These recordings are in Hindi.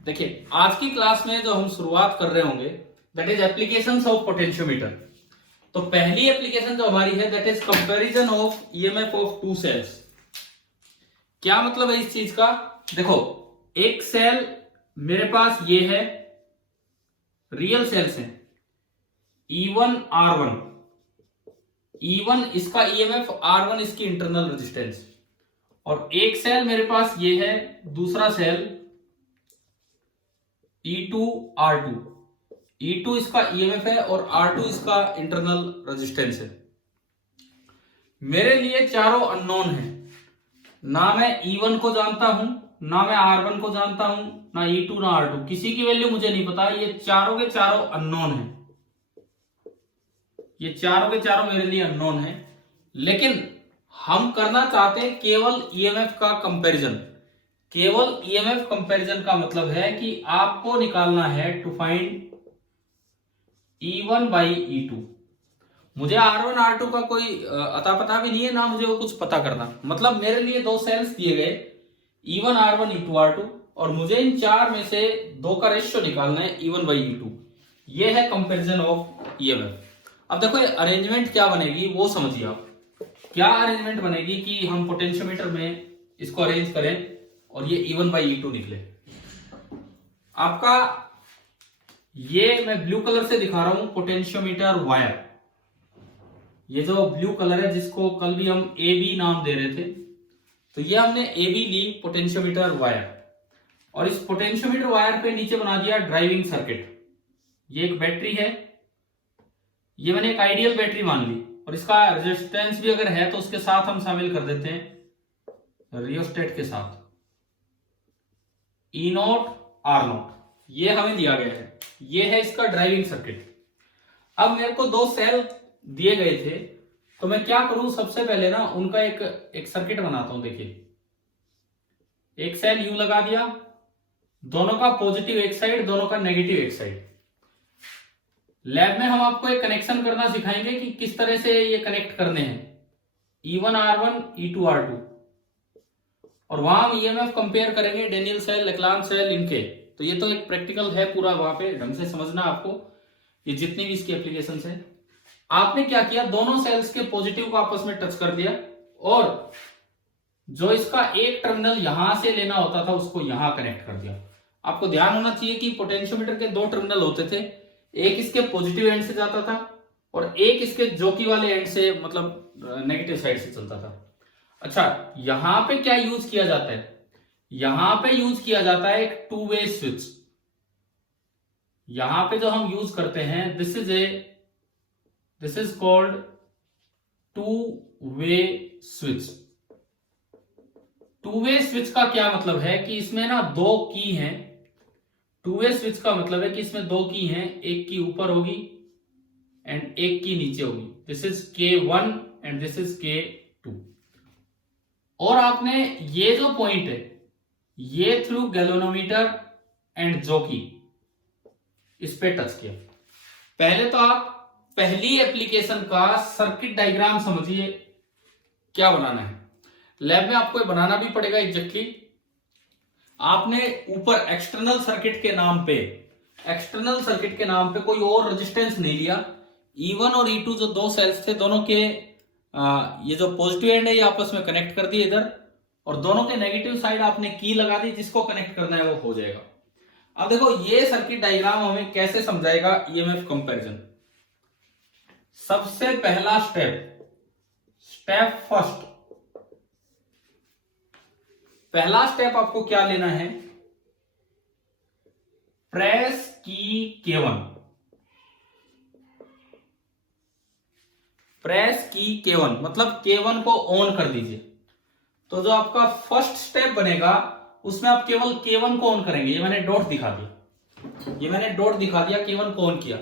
देखिए आज की क्लास में जो हम शुरुआत कर रहे होंगे that is applications of potentiometer. तो पहली एप्लीकेशन जो हमारी है that is comparison of EMF of two cells. क्या मतलब है इस चीज का? देखो एक सेल मेरे पास ये है, रियल सेल्स है E1 R1। E1 इसका ईएमएफ, R1 इसकी इंटरनल रेजिस्टेंस। और एक सेल मेरे पास ये है, दूसरा सेल E2 R2। E2 इसका ईएमएफ है और R2 इसका इंटरनल रेजिस्टेंस है। मेरे लिए चारों अननोन है, ना मैं E1 को जानता हूं, ना मैं R1 को जानता हूं, ना E2 ना R2, किसी की वैल्यू मुझे नहीं पता। ये चारों के चारों अननोन है, ये चारों के चारों मेरे लिए अननोन है। लेकिन हम करना चाहते हैं केवल ईएमएफ का कंपैरिजन। केवल ईएमएफ कंपैरिजन का मतलब है कि आपको निकालना है to find E1 by E2। मुझे R1 R2 का कोई अता पता भी नहीं है, ना मुझे वो कुछ पता करना। मतलब मेरे लिए दो सेल्स दिए गए E1 R1 E2 R2 और मुझे इन चार में से दो का रेशियो निकालना है E1 बाई E2। ये है कंपैरिजन ऑफ ईएमएफ। अब देखो अरेंजमेंट क्या बनेगी वो समझिए आप। क्या अरेंजमेंट बनेगी कि हम पोटेंशियोमीटर में इसको अरेंज करें और ये E1 बाई E2 निकले। आपका ये मैं ब्लू कलर से दिखा रहा हूं पोटेंशियोमीटर वायर। ये जो ब्लू कलर है जिसको कल भी हम AB नाम दे रहे थे, तो ये हमने AB ली पोटेंशियोमीटर वायर। और इस पोटेंशियोमीटर वायर पे नीचे बना दिया ड्राइविंग सर्किट। ये एक बैटरी है, ये मैंने एक आइडियल बैटरी मान ली और इसका रेजिस्टेंस भी अगर है तो उसके साथ हम शामिल कर देते हैं रियोस्टेट के साथ E0 R0। ये हमें दिया गया है, ये है इसका ड्राइविंग सर्किट। अब मेरे को दो सेल दिए गए थे, तो मैं क्या करूं, सबसे पहले ना उनका एक सर्किट बनाता हूं। देखिए एक सेल यू लगा दिया, दोनों का पॉजिटिव एक साइड, दोनों का नेगेटिव एक साइड। लैब में हम आपको एक कनेक्शन करना सिखाएंगे कि किस तरह से ये कनेक्ट करने हैं E1 R1 E2 R2। और वहां हम ईएमएफ कंपेयर करेंगे, डेनियल सेल, लेक्लांच सेल, इनके। तो ये तो एक प्रैक्टिकल है पूरा, वहां पे ढंग से समझना आपको। ये जितनी भी इसकी एप्लीकेशंस है, आपने क्या किया, दोनों सेल्स के पॉजिटिव को आपस में टच कर दिया और जो इसका एक टर्मिनल यहां से लेना होता था उसको यहां कनेक्ट कर दिया। आपको ध्यान होना चाहिए कि पोटेंशियोमीटर के दो टर्मिनल होते थे, एक इसके पॉजिटिव एंड से जाता था और एक इसके जोकी वाले एंड से, मतलब नेगेटिव साइड से चलता था। अच्छा, यहां पे क्या यूज किया जाता है? यहां पे यूज किया जाता है एक टू वे स्विच। यहां पे जो हम यूज करते हैं this is called two way switch. Two way switch का क्या मतलब है कि इसमें ना दो की हैं। टू वे स्विच का मतलब है कि इसमें दो की हैं, एक की ऊपर होगी एंड एक की नीचे होगी। This is K1 and this is K2। और आपने ये जो पॉइंट है ये थ्रू गैल्वेनोमीटर एंड जॉकी इस पे टच किया। पहले तो आप पहली एप्लीकेशन का सर्किट डायग्राम समझिए क्या बनाना है। लैब में आपको बनाना भी पड़ेगा एग्जैक्टली। आपने ऊपर एक्सटर्नल सर्किट के नाम पे कोई और रेजिस्टेंस नहीं लिया। E1 और E2 जो दो सेल्स थे, दोनों के ये जो पॉजिटिव एंड है ये आपस में कनेक्ट कर दिए इधर, और दोनों के नेगेटिव साइड आपने की लगा दी, जिसको कनेक्ट करना है वो हो जाएगा। अब देखो ये सर्किट डायग्राम हमें कैसे समझाएगा ईएमएफ कंपैरिजन। सबसे पहला स्टेप फर्स्ट, पहला स्टेप आपको क्या लेना है, प्रेस की K1। प्रेस की K1 मतलब K1 को ऑन कर दीजिए। तो जो आपका फर्स्ट स्टेप बनेगा उसमें आप केवल K1 को ऑन करेंगे। ये मैंने डॉट दिखा दिया, K1 को ऑन किया।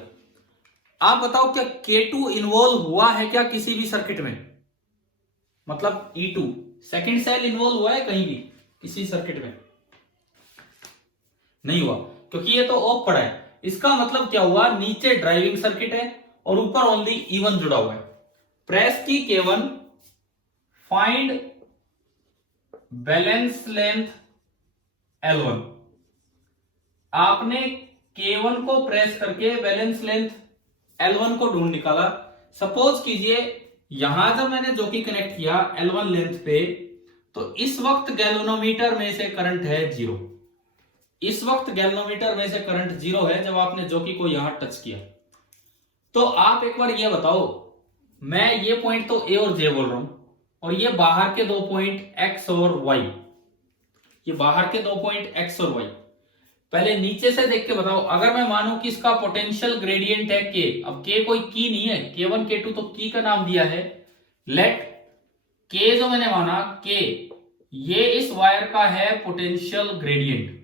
आप बताओ क्या K2 इन्वॉल्व हुआ है क्या किसी भी सर्किट में? मतलब E2 सेकंड सेल इन्वॉल्व हुआ है कहीं भी किसी सर्किट में? नहीं हुआ, क्योंकि ये तो ऑफ पड़ा है। इसका मतलब क्या हुआ, नीचे ड्राइविंग सर्किट है और ऊपर ओनली E1 जुड़ा हुआ है। प्रेस की K1, find balance length L1। आपने K1 को प्रेस करके बैलेंस लेंथ L1 को ढूंढ निकाला। सपोज कीजिए यहां जब मैंने जॉकी कनेक्ट किया L1 लेंथ पे, तो इस वक्त गैल्वेनोमीटर में से करंट है 0। इस वक्त गैल्वेनोमीटर में से करंट 0 है जब आपने जॉकी को यहां टच किया। तो आप एक बार ये बताओ, मैं ये पॉइंट तो ए और जे बोल रहा हूं, और ये बाहर के 2 पॉइंट एक्स और वाई, ये बाहर के 2 पॉइंट एक्स और वाई। पहले नीचे से देख के बताओ, अगर मैं मानूं कि इसका पोटेंशियल ग्रेडियंट है के, अब के कोई की नहीं है, K1 K2 तो की का नाम दिया है। लेट के जो मैंने माना के, ये इस वायर का है पोटेंशियल ग्रेडियंट।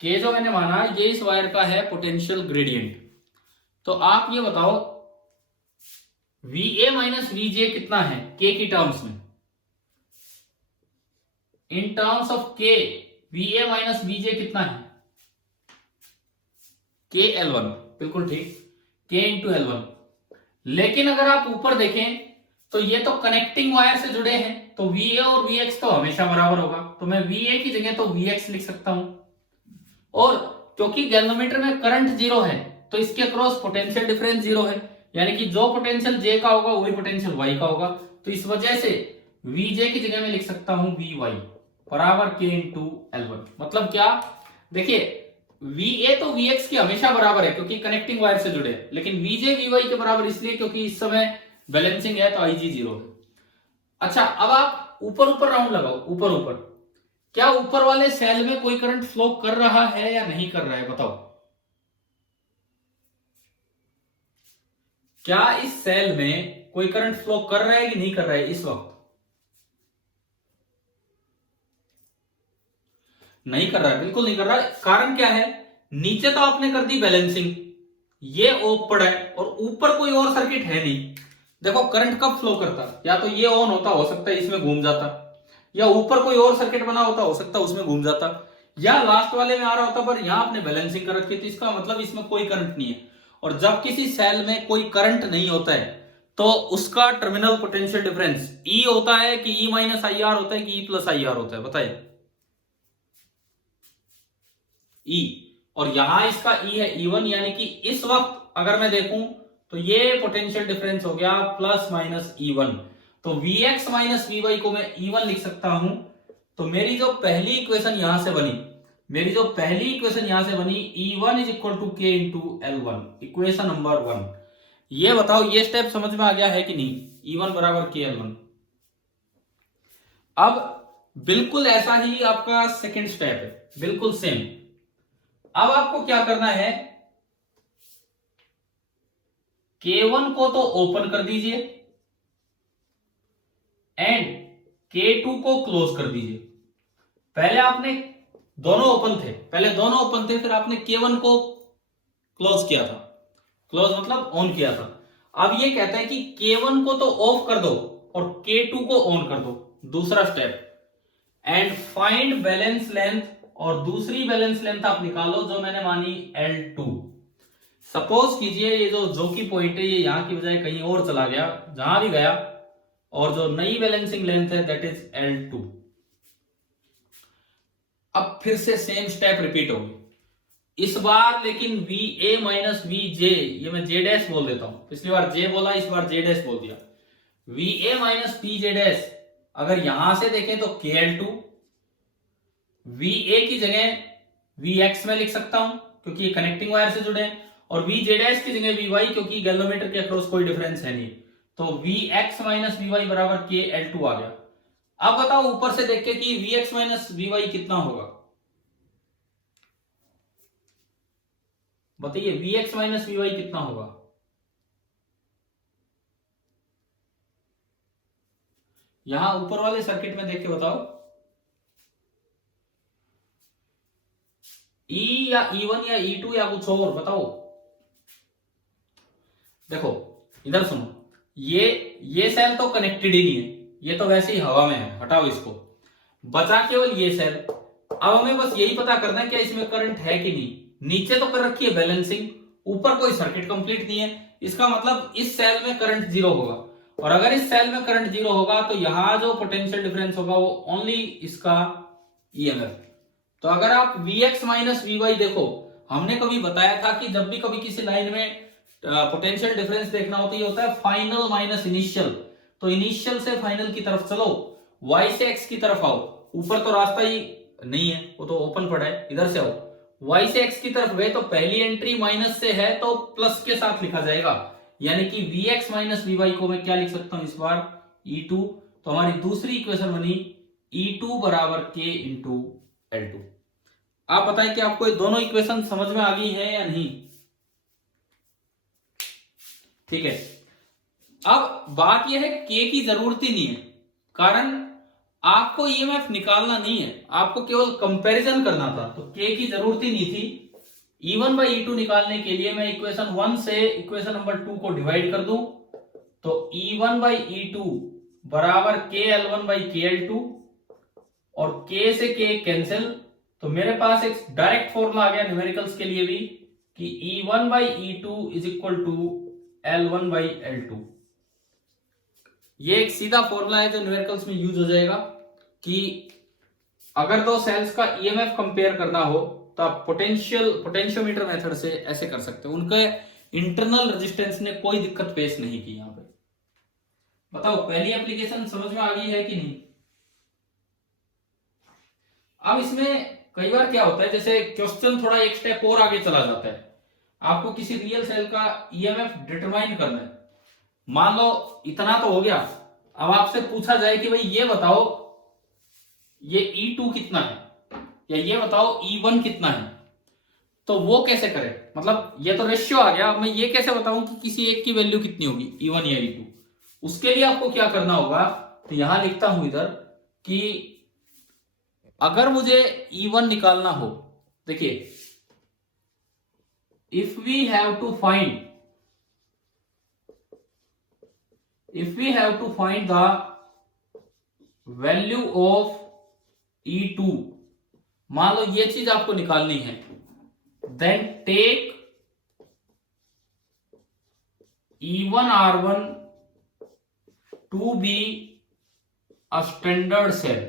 के जो मैंने माना ये इस वायर का है पोटेंशियल ग्रेडियंट। तो आप ये बताओ VA माइनस VJ कितना है के की टर्म्स में? इन टर्म्स ऑफ के VA माइनस VJ कितना है? के L1, बिल्कुल ठीक, के इंटू L1। लेकिन अगर आप ऊपर देखें तो ये तो कनेक्टिंग वायर से जुड़े हैं, तो VA और VX तो हमेशा बराबर होगा, तो मैं VA की जगह तो VX लिख सकता हूं। और क्योंकि गैल्वेनोमीटर में करंट 0 है तो इसके अक्रॉस पोटेंशियल डिफरेंस 0 है, यानी कि जो पोटेंशियल J का होगा वही पोटेंशियल Y का होगा। तो इस वजह से VJ की जगह में लिख सकता हूं VY बराबर K इंटू L1। मतलब क्या, देखिए VA तो VX की हमेशा बराबर है क्योंकि कनेक्टिंग वायर से जुड़े हैं, लेकिन VJ VY के बराबर इसलिए क्योंकि इस समय बैलेंसिंग है तो IG 0 है। अच्छा, अब आप ऊपर ऊपर राउंड लगाओ, ऊपर ऊपर, क्या ऊपर वाले सेल में कोई करंट फ्लो कर रहा है या नहीं कर रहा है? बताओ, क्या इस सेल में कोई करंट फ्लो कर रहा है कि नहीं कर रहा है? इस वक्त नहीं कर रहा है, बिल्कुल नहीं कर रहा है। कारण क्या है? नीचे तो आपने कर दी बैलेंसिंग, ये ओपन है और ऊपर कोई और सर्किट है नहीं। देखो करंट कब फ्लो करता, या तो ये ऑन होता, हो सकता है इसमें घूम जाता, या ऊपर कोई और सर्किट बना होता, हो सकता है उसमें घूम जाता, या लास्ट वाले में आ रहा होता, पर यहां आपने बैलेंसिंग कर रखी थी, इसका मतलब इसमें कोई करंट नहीं है। और जब किसी सेल में कोई करंट नहीं होता है तो उसका टर्मिनल पोटेंशियल डिफरेंस E होता है कि E माइनस आई आर होता है कि E प्लस आई आर होता है? बताइए। E, और यहां इसका E है E1, यानी कि इस वक्त अगर मैं देखूं तो ये पोटेंशियल डिफरेंस हो गया प्लस माइनस E1। तो Vx माइनस Vy को मैं E1 लिख सकता हूं। तो मेरी जो पहली इक्वेशन यहां से बनी, E1 is equal to K into L1, equation number 1। ये बताओ, ये स्टेप समझ में आ गया है कि नहीं? E1 बराबर के L1। अब बिल्कुल ऐसा ही आपका सेकेंड स्टेप है, बिल्कुल सेम। अब आपको क्या करना है, K1 को तो ओपन कर दीजिए एंड K2 को क्लोज कर दीजिए। पहले आपने दोनों ओपन थे, फिर आपने K1 को क्लोज किया था, क्लोज मतलब ऑन किया था। अब ये कहता है कि K1 को तो ऑफ कर दो और K2 को ऑन कर दो, दूसरा step. And find balance length, और दूसरी बैलेंस लेंथ आप निकालो जो मैंने मानी L2। सपोज कीजिए ये जो की पॉइंट है ये यहां की बजाय कहीं और चला गया, जहां भी गया, और जो नई बैलेंसिंग लेंथ है दैट इज L2। अब फिर से सेम स्टेप रिपीट होगी इस बार, लेकिन VA माइनस VJ, ये मैं J डैश बोल देता हूं, पिछली बार J बोला, इस बार J डैश बोल दिया। VA माइनस VJ डैश, अगर यहां से देखें तो KL2, VA की जगह VX में लिख सकता हूं क्योंकि ये कनेक्टिंग वायर से जुड़े हैं, और VJ डैश की जगह VY क्योंकि गैल्वेनोमीटर के अक्रॉस कोई डिफरेंस है नहीं। तो VX माइनस VY बराबर KL2 आ गया। अब बताओ ऊपर से देख के कि VX माइनस VY कितना होगा? बताइए, Vx माइनस VY कितना होगा? यहां ऊपर वाले सर्किट में देख के बताओ, E या E1 या E2 या कुछ और बताओ। देखो इधर सुनो, ये सेल तो कनेक्टेड ही नहीं है, ये तो वैसे ही हवा में है, हटाओ इसको, बचा केवल ये सेल। अब हमें बस यही पता करना है क्या इसमें करंट है कि नहीं। नीचे तो कर रखी है बैलेंसिंग, ऊपर कोई सर्किट कंप्लीट नहीं है, इसका मतलब इस सेल में करंट 0 होगा, और अगर इस सेल में करंट 0 होगा तो यहां जो पोटेंशियल डिफरेंस होगा वो ओनली इसका EMF। तो अगर आप Vx माइनस Vy देखो, हमने कभी बताया था कि जब भी कभी किसी लाइन में पोटेंशियल डिफरेंस देखना होता है, ये होता है फाइनल माइनस इनिशियल। तो इनिशियल से फाइनल की तरफ चलो, y से x की तरफ आओ, ऊपर तो रास्ता ही नहीं है, वो तो ओपन पड़ा है, इधर से आओ, y से x की तरफ गए तो पहली एंट्री माइनस से है तो प्लस के साथ लिखा जाएगा, यानी कि Vx माइनस Vy को मैं क्या लिख सकता हूं इस बार, E2। तो हमारी दूसरी इक्वेशन बनी E2 बराबर K इंटू L2। आप बताएं कि आपको ये दोनों इक्वेशन समझ में आ गई है या नहीं? ठीक है, अब बात यह है K की जरूरत ही नहीं है, कारण आपको ईएमएफ निकालना नहीं है, आपको केवल कंपैरिजन करना था, तो K की जरूरत ही नहीं थी। E1 बाई E2 निकालने के लिए मैं इक्वेशन 1 से इक्वेशन नंबर 2 को डिवाइड कर दूं, तो E1 बाई E2 बराबर KL1 बाई KL2, और K से K कैंसिल, तो मेरे पास एक डायरेक्ट फॉर्मूला आ गया न्यूमेरिकल्स के लिए भी कि E1 by E2 is equal to L1 by L2। ये एक सीधा फॉर्मूला है जो न्यूमेरिकल्स में यूज हो जाएगा कि अगर दो सेल्स का ईएमएफ कंपेयर करना हो तो आप पोटेंशियोमीटर मेथड से ऐसे कर सकते हो। उनके इंटरनल रेजिस्टेंस ने कोई दिक्कत फेस नहीं की। यहां पे बताओ पहली एप्लीकेशन समझ में आ गई है कि नहीं? अब इसमें कई बार क्या होता है, जैसे क्वेश्चन थोड़ा एक स्टेप और आगे चला जाता है, आपको किसी रियल सेल का ईएमएफ डिटरमाइन करना है। मान लो इतना तो हो गया, अब आपसे पूछा जाए कि भाई ये बताओ ये E2 कितना है या ये बताओ E1 कितना है, तो वो कैसे करें? मतलब ये तो रेशियो आ गया, अब मैं ये कैसे बताऊं कि किसी एक की वैल्यू कितनी होगी, E1 या E2? उसके लिए आपको क्या करना होगा, तो यहां लिखता हूं इधर कि अगर मुझे E1 निकालना हो, देखिए if we have to find the value of E2, मान लो ये चीज आपको निकालनी है, then take E1 R1 to be a standard cell.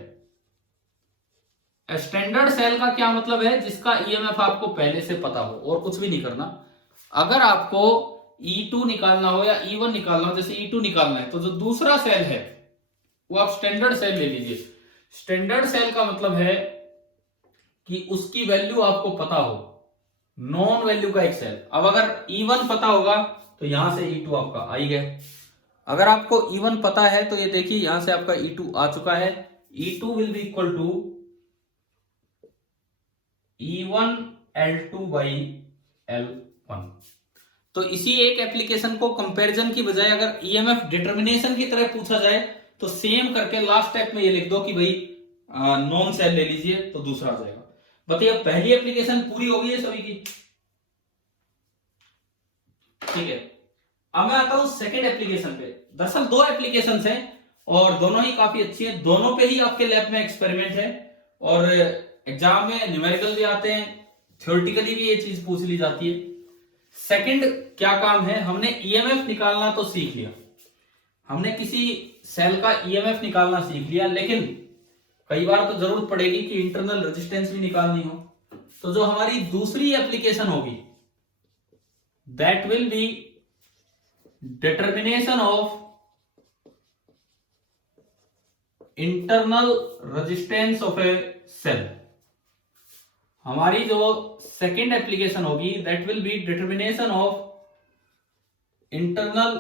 Standard cell का क्या मतलब है? जिसका ईएमएफ आपको पहले से पता हो, और कुछ भी नहीं करना। अगर आपको E2 निकालना हो या E1 निकालना हो, जैसे E2 निकालना है तो जो दूसरा सेल है वो आप स्टैंडर्ड सेल ले लीजिए। स्टैंडर्ड सेल का मतलब है कि उसकी वैल्यू आपको पता हो, नॉन वैल्यू का एक सेल। अब अगर E1 पता होगा तो यहां से E2 आपका आ ही गया। अगर आपको E1 पता है तो ये देखिए यहां से आपका E2 आ चुका है। E2 will be equal to E1 L2 by L1। तो इसी एक एप्लीकेशन को कंपैरिजन की बजाय अगर ईएमएफ डिटर्मिनेशन की तरह पूछा जाए तो सेम करके लास्ट स्टेप में ये लिख दो कि भाई नॉन सेल ले लीजिए, तो दूसरा आ जाएगा। बताइए पहली एप्लीकेशन पूरी हो गई है सभी की? ठीक है, अब मैं आता हूं सेकेंड एप्लीकेशन पे। दरअसल दो एप्लीकेशंस हैं और दोनों ही काफी अच्छी हैं, दोनों पे ही आपके लैब में एक्सपेरिमेंट है और एग्जाम में न्यूमेरिकल भी आते हैं, थ्योरेटिकली भी ये चीज पूछ ली जाती है। सेकंड क्या काम है, हमने ईएमएफ निकालना तो सीख लिया, हमने किसी सेल का ईएमएफ निकालना सीख लिया, लेकिन कई बार तो जरूरत पड़ेगी कि इंटरनल रेजिस्टेंस भी निकालनी हो। तो जो हमारी दूसरी एप्लीकेशन होगी that will be determination of internal resistance of a cell. हमारी जो सेकेंड एप्लीकेशन होगी that will be determination of internal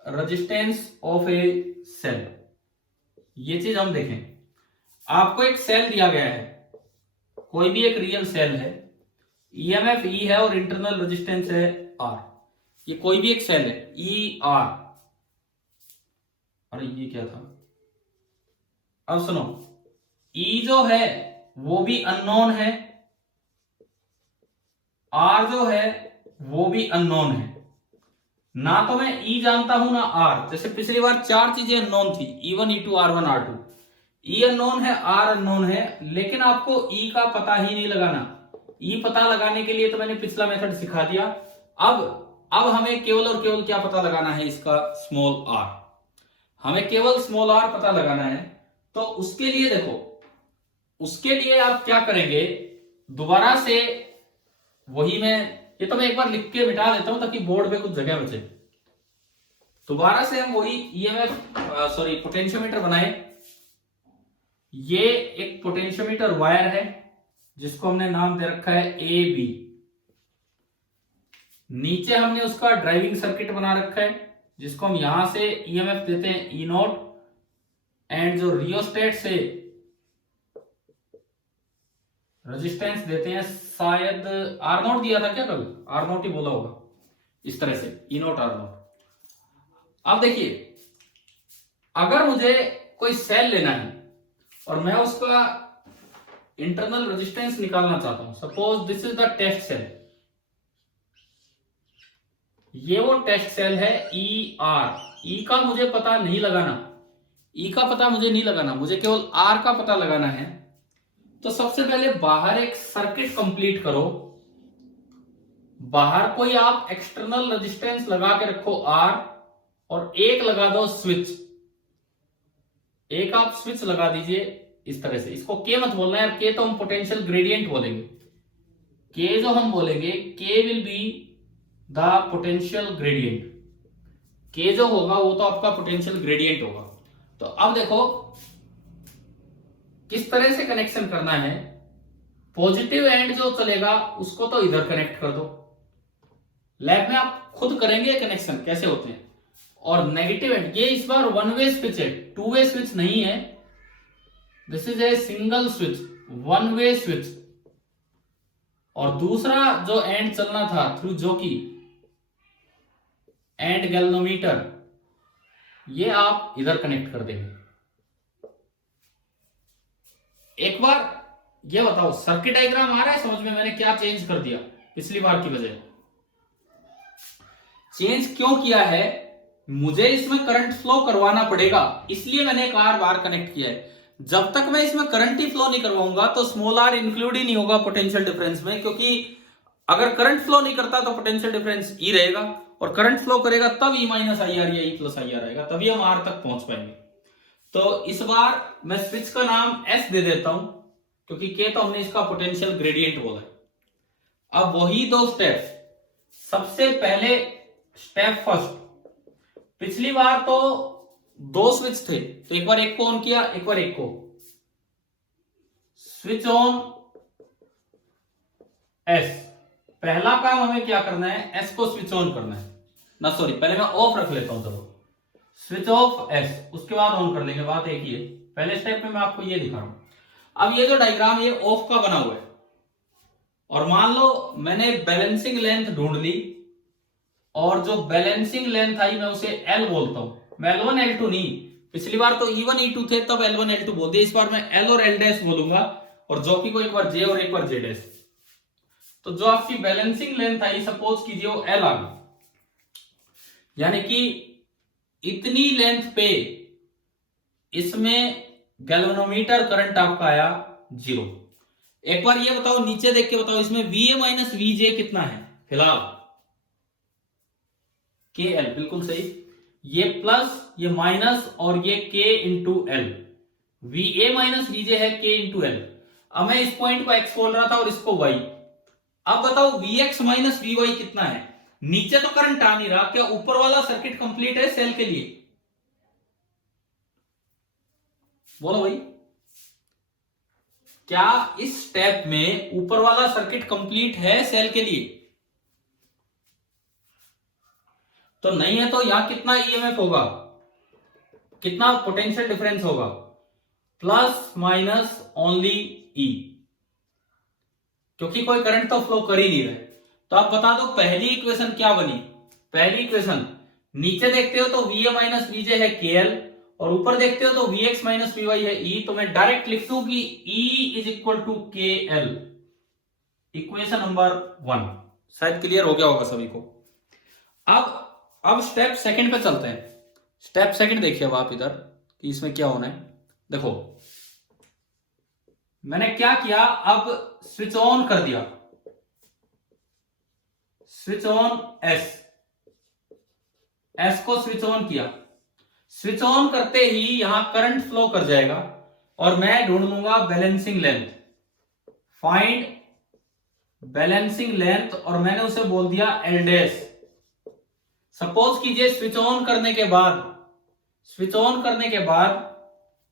resistance of a cell. ये चीज हम देखें, आपको एक सेल दिया गया है, कोई भी एक रियल सेल है, ईएमएफ E है और इंटरनल रेजिस्टेंस है R। ये कोई भी एक सेल है ER। अरे ये क्या था, अब सुनो, E जो है वो भी अननोन है, R जो है वो भी अननोन है। ना तो मैं E जानता हूं ना R। जैसे पिछली बार चार चीजें अननोन थी, E1 E2 R1 R2। E unknown है, R अननोन है, लेकिन आपको E का पता ही नहीं लगाना। E पता लगाने के लिए तो मैंने पिछला मेथड सिखा दिया। अब हमें केवल और केवल क्या पता लगाना है, इसका स्मॉल r। हमें केवल स्मॉल r पता लगाना है। तो उसके लिए देखो, उसके लिए आप क्या करेंगे, दोबारा से वही ये तो मैं एक बार लिख के मिटा देता हूं ताकि बोर्ड पे कुछ जगह बचे। दोबारा से हम वही ईएमएफ पोटेंशियोमीटर बनाए। ये एक पोटेंशियोमीटर वायर है जिसको हमने नाम दे रखा है ए बी। नीचे हमने उसका ड्राइविंग सर्किट बना रखा है जिसको हम यहां से ईएमएफ देते हैं ई नॉट, एंड जो रियोस्टेट से रेजिस्टेंस देते हैं, शायद आर नॉट दिया था क्या, कभी आर नॉट ही बोला होगा, इस तरह से ई नॉट आर नॉट। अब देखिए, अगर मुझे कोई सेल लेना है और मैं उसका इंटरनल रेजिस्टेंस निकालना चाहता हूं, suppose this is the test cell, ये वो टेस्ट सेल है ई आर। ई का मुझे पता नहीं लगाना, ई का पता मुझे नहीं लगाना, मुझे केवल आर का पता लगाना है। तो सबसे पहले बाहर एक सर्किट कंप्लीट करो, बाहर कोई आप एक्सटर्नल रेजिस्टेंस लगा के रखो आर, और एक लगा दो स्विच, एक आप स्विच लगा दीजिए इस तरह से। इसको के मत बोलना यार, के तो हम पोटेंशियल ग्रेडियंट बोलेंगे, के जो हम बोलेंगे के will be the potential gradient, के जो होगा वो तो आपका पोटेंशियल ग्रेडियंट होगा। तो अब देखो किस तरह से कनेक्शन करना है। पॉजिटिव एंड जो चलेगा उसको तो इधर कनेक्ट कर दो, लैब में आप खुद करेंगे कनेक्शन कैसे होते हैं। और नेगेटिव एंड, ये इस बार वन वे स्विच है, टू वे स्विच नहीं है, this is a single switch, one way switch. और दूसरा जो एंड चलना था थ्रू जो कि एंड गैल्वेनोमीटर, ये आप इधर कनेक्ट कर देंगे। एक बार ये बताओ, सर्किट डायग्राम आ रहा है समझ में, मैंने क्या चेंज कर दिया पिछली बार की बजाय? चेंज क्यों किया है, मुझे इसमें करंट फ्लो करवाना पड़ेगा, इसलिए मैंने एक आर बार कनेक्ट किया है। जब तक मैं इसमें करंट ही फ्लो नहीं करवाऊंगा तो स्मॉल आर इंक्लूड ही नहीं होगा पोटेंशियल डिफरेंस में, क्योंकि अगर करंट फ्लो नहीं करता तो पोटेंशियल डिफरेंस ई रहेगा, और करंट फ्लो करेगा तब ई माइनस आई आर या ई प्लस आई आर आएगा, तभी हम आर तक पहुंच पाएंगे। तो इस बार मैं स्विच का नाम एस दे देता हूं, क्योंकि के तो हमने इसका पोटेंशियल ग्रेडियंट बोला है। अब वही दो स्टेप्स, सबसे पहले स्टेप फर्स्ट, पिछली बार तो दो स्विच थे, तो एक बार एक को ऑन किया, एक बार एक को, स्विच ऑन एस। पहला काम हमें क्या करना है, एस को स्विच ऑन करना है ना, सॉरी पहले मैं ऑफ रख लेता हूं, चलो स्विच ऑफ एस, उसके बाद ऑन कर लेंगे, बात एक ही है। पहले स्टेप में मैं आपको ये दिखा रहा हूं। अब ये जो डायग्राम ये ऑफ का बना हुआ है, और मान लो मैंने बैलेंसिंग लेंथ ढूंढ ली, और जो बैलेंसिंग लेंथ आई मैं उसे एल बोलता हूं, मैं L1 L2 नहीं, पिछली बार तो E1 E2 थे तब L1 L2 बोल दिया, इस बार मैं L और L डैश बोलूंगा, और जॉकी को एक बार J और एक बार J डैश। तो जो आपकी बैलेंसिंग लेंथ आई, सपोज कीजिए वो L आ गई, यानी कि इतनी लेंथ पे इसमें गैल्वेनोमीटर करंट आपका आया 0। एक बार ये बताओ, नीचे देख के बताओ, इसमें VA माइनस VJ कितना है फिलहाल? KL, बिल्कुल सही, ये प्लस ये माइनस और ये K into L, VA minus VJ है K इंटू एल। अब मैं इस पॉइंट को X बोल रहा था और इसको Y। अब बताओ VX माइनस VY कितना है? नीचे तो करंट आ नहीं रहा, क्या ऊपर वाला सर्किट कंप्लीट है सेल के लिए? बोलो भाई, क्या इस स्टेप में ऊपर वाला सर्किट कंप्लीट है सेल के लिए? तो नहीं है, तो यहां कितना ईएमएफ होगा, कितना पोटेंशियल डिफरेंस होगा? प्लस माइनस ओनली ई, क्योंकि कोई करंट तो फ्लो कर ही नहीं रहा है। तो आप बता दो पहली इक्वेशन क्या बनी? पहली इक्वेशन, नीचे देखते हो तो VA माइनस VJ है KL, और ऊपर देखते हो तो VX माइनस VY है E, तो मैं डायरेक्ट लिख दूं कि E is equal to KL, equation number 1। शायद क्लियर हो गया होगा सभी को। अब स्टेप सेकंड पे चलते हैं। स्टेप सेकंड देखिए अब आप इधर कि इसमें क्या होना है। देखो मैंने क्या किया, अब स्विच ऑन कर दिया, स्विच ऑन एस को स्विच ऑन किया। स्विच ऑन करते ही यहां करंट फ्लो कर जाएगा, और मैं ढूंढ लूंगा balancing length, find balancing length और मैंने उसे बोल दिया एल डैश। सपोज कीजिए स्विच ऑन करने के बाद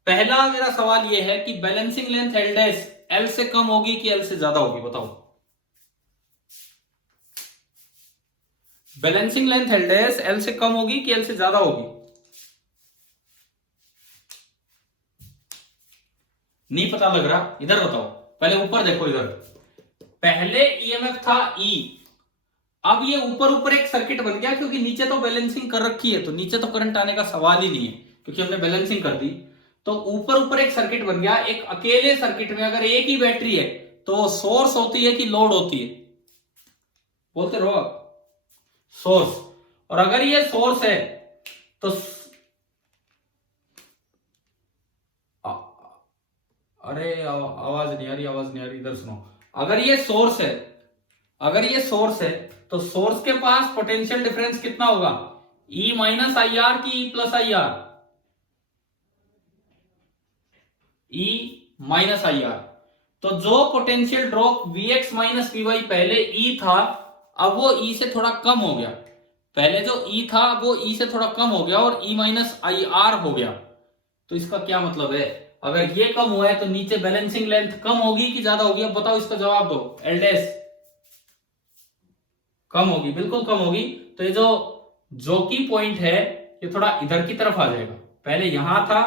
पहला मेरा सवाल यह है कि balancing length L dash L से कम होगी कि एल से ज्यादा होगी, बताओ। Balancing length L dash L से कम होगी कि एल से ज्यादा होगी? नहीं पता लग रहा, इधर बताओ। पहले ऊपर देखो, इधर पहले ईएमएफ था ई, अब ये ऊपर ऊपर एक सर्किट बन गया, क्योंकि नीचे तो बैलेंसिंग कर रखी है तो नीचे तो करंट आने का सवाल ही नहीं है, क्योंकि हमने बैलेंसिंग कर दी। तो ऊपर ऊपर एक सर्किट बन गया। एक अकेले सर्किट में अगर एक ही बैटरी है तो सोर्स होती है कि लोड होती है? बोलते रहो आप, सोर्स। और अगर ये सोर्स है तो अरे आवाज नहीं आ रही, इधर सुनो। अगर ये सोर्स है तो सोर्स के पास पोटेंशियल डिफरेंस कितना होगा? ई माइनस आई आर की E plus I R? E minus I are. तो जो potential drop Vx minus Vy पहले ई था, अब वो ई से थोड़ा कम हो गया। पहले जो ई था वो ई से थोड़ा कम हो गया और ई माइनस आई आर हो गया। तो इसका क्या मतलब है? अगर ये कम हुआ है तो नीचे बैलेंसिंग लेंथ कम होगी कि ज्यादा होगी? अब बताओ, इसका जवाब दो। एल डैश कम होगी, बिल्कुल कम होगी। तो ये जो की पॉइंट है ये थोड़ा इधर की तरफ आ जाएगा। पहले यहां था,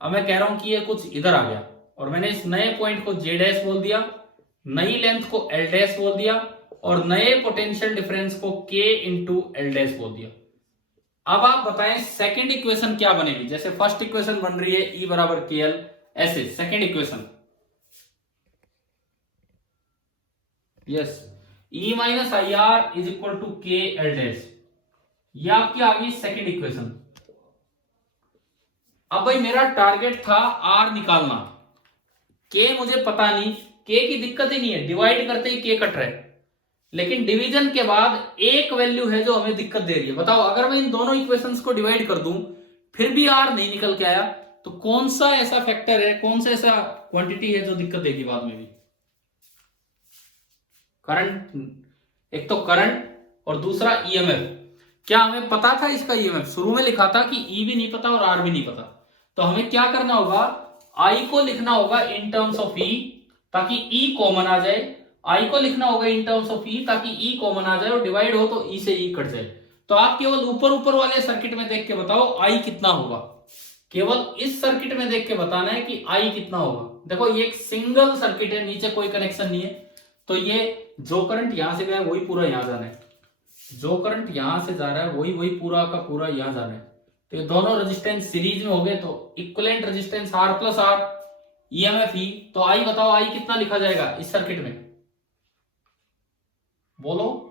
अब मैं कह रहा हूं कि ये कुछ इधर आ गया और मैंने इस नए पॉइंट को जे डैश बोल दिया, नई लेंथ को एल डैश बोल दिया और नए पोटेंशियल डिफरेंस को के इंटू एल डैश बोल दिया। अब आप बताएं सेकंड इक्वेशन क्या बनेगी? जैसे फर्स्ट इक्वेशन बन रही है E बराबर के एल, ऐसे second equation yes E minus I R is equal to K L dash. ये आपकी आ गई सेकंड इक्वेशन। अब भाई मेरा टारगेट था R निकालना, K मुझे पता नहीं, K की दिक्कत ही नहीं है, डिवाइड करते ही K कट रहा है। लेकिन डिवीजन के बाद एक वैल्यू है जो हमें दिक्कत दे रही है। बताओ, अगर मैं इन दोनों इक्वेशंस को डिवाइड कर दूं फिर भी R नहीं निकल के आया, तो कौन सा ऐसा फैक्टर है, कौन सा ऐसा क्वांटिटी है जो दिक्कत देगी बाद में भी? करंट। एक तो करंट और दूसरा ईएमएफ। क्या हमें पता था इसका ईएमएफ? शुरू में लिखा था कि ई भी नहीं पता और आर भी नहीं पता। तो हमें क्या करना होगा, आई को लिखना होगा इन टर्म्स ऑफ ई ताकि ई कॉमन आ जाए, आई को लिखना होगा इन टर्म्स ऑफ ई ताकि ई कॉमन आ जाए और डिवाइड हो तो ई से ई कट जाए। तो आप केवल ऊपर ऊपर वाले सर्किट में देख के बताओ आई कितना होगा। केवल इस सर्किट में देख के बताना है कि आई कितना होगा। देखो ये एक सिंगल सर्किट है, नीचे कोई कनेक्शन नहीं है, तो ये जो करंट यहां से गया वही पूरा यहां जाना है, जो करंट यहां से जा रहा है वही पूरा का पूरा यहां जाना है। तो ये दोनों रेजिस्टेंस सीरीज में हो गए तो equivalent resistance r plus r EMF E. तो आई बताओ, आई कितना लिखा जाएगा इस सर्किट में? बोलो।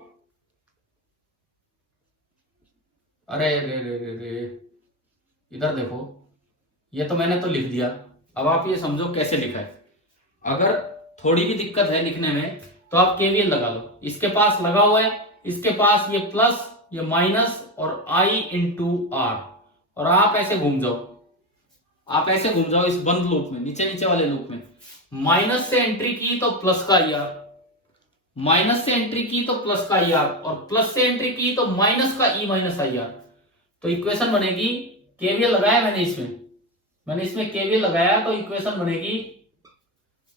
अरे रे रे रे रे, इधर देखो, ये तो मैंने तो लिख दिया। अब आप ये समझो कैसे लिखा है। अगर थोड़ी भी दिक्कत है लिखने में तो आप केवीएल लगा लो। इसके पास लगा हुआ है, इसके पास ये प्लस ये माइनस और आई इंटू आर, और आप ऐसे घूम जाओ इस बंद लूप में, नीचे नीचे वाले लूप में। माइनस से एंट्री की तो प्लस का आई आर, माइनस से एंट्री की तो प्लस का आई आर, और प्लस से एंट्री की तो माइनस का ई माइनस आई आर। तो इक्वेशन बनेगी, केवीएल लगाया मैंने इसमें केवीएल लगाया तो इक्वेशन बनेगी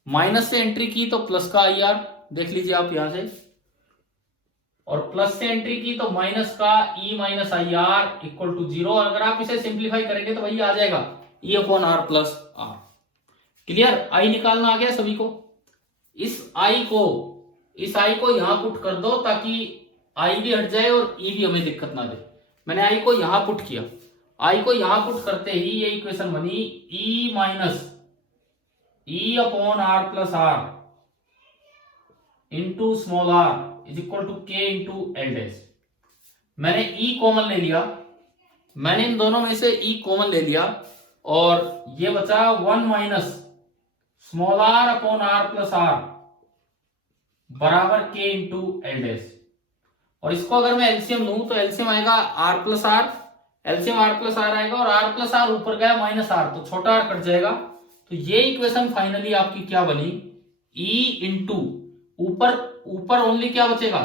माइनस से एंट्री की तो प्लस का आई आर, देख लीजिए आप यहां से, और प्लस से एंट्री की तो माइनस का E minus I R equal to 0। और अगर आप इसे सिंप्लीफाई करेंगे तो वही आ जाएगा E upon are plus R. Clear? I निकालना आ गया सभी को। इस आई को यहां पुट कर दो ताकि आई भी हट जाए और ई भी हमें दिक्कत ना दे। मैंने आई को यहां पुट किया, आई को यहां पुट करते ही ये इक्वेशन बनी E minus E upon are plus R into small are is equal to K into L dash. मैंने ई कॉमन ले लिया, मैंने इन दोनों में से ई कॉमन ले लिया और ये बचा 1 minus small r upon are plus r बराबर के इंटू एल डैश। और इसको अगर मैं एलसीएम लूं तो एलसीएम आएगा r plus r, LCM r plus r आएगा और आर प्लस आर ऊपर गया माइनस आर, तो छोटा आर कट जाएगा। तो ये इक्वेशन फाइनली आपकी क्या बनी, ई इंटू ऊपर ऊपर ओनली क्या बचेगा,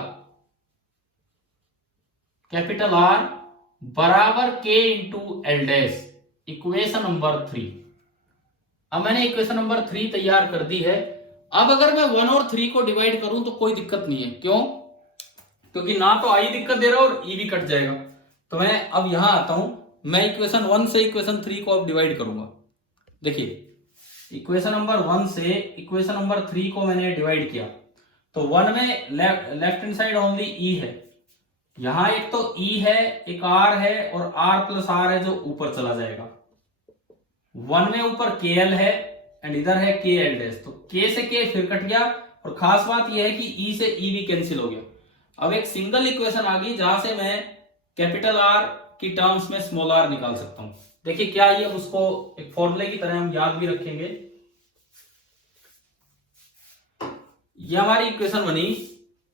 कैपिटल आर बराबर K into L dash, equation number 3। अब मैंने इक्वेशन नंबर 3 तैयार कर दी है। अब अगर मैं 1 और 3 को डिवाइड करूं तो कोई दिक्कत नहीं है। क्यों? क्योंकि ना तो आई दिक्कत दे रहा और ई भी कट जाएगा। तो मैं अब यहां आता हूं, मैं इक्वेशन 1 से इक्वेशन 3 को अब डिवाइड करूंगा। देखिए, इक्वेशन नंबर 1 से इक्वेशन नंबर 3 को मैंने डिवाइड किया, तो 1 में left hand side only E है, यहां एक तो ई है, एक आर है, और आर प्लस आर है जो ऊपर चला जाएगा। 1 में ऊपर के एल है एंड इधर है के एल डैश, तो के से के फिर कट गया, और खास बात यह है कि ई से ई भी कैंसिल हो गया। अब एक सिंगल इक्वेशन आ गई जहां से मैं कैपिटल आर की टर्म्स में स्मॉल आर निकाल सकता हूं। देखिए क्या ये, उसको एक फॉर्मूले की तरह हम याद भी रखेंगे। ये हमारी इक्वेशन बनी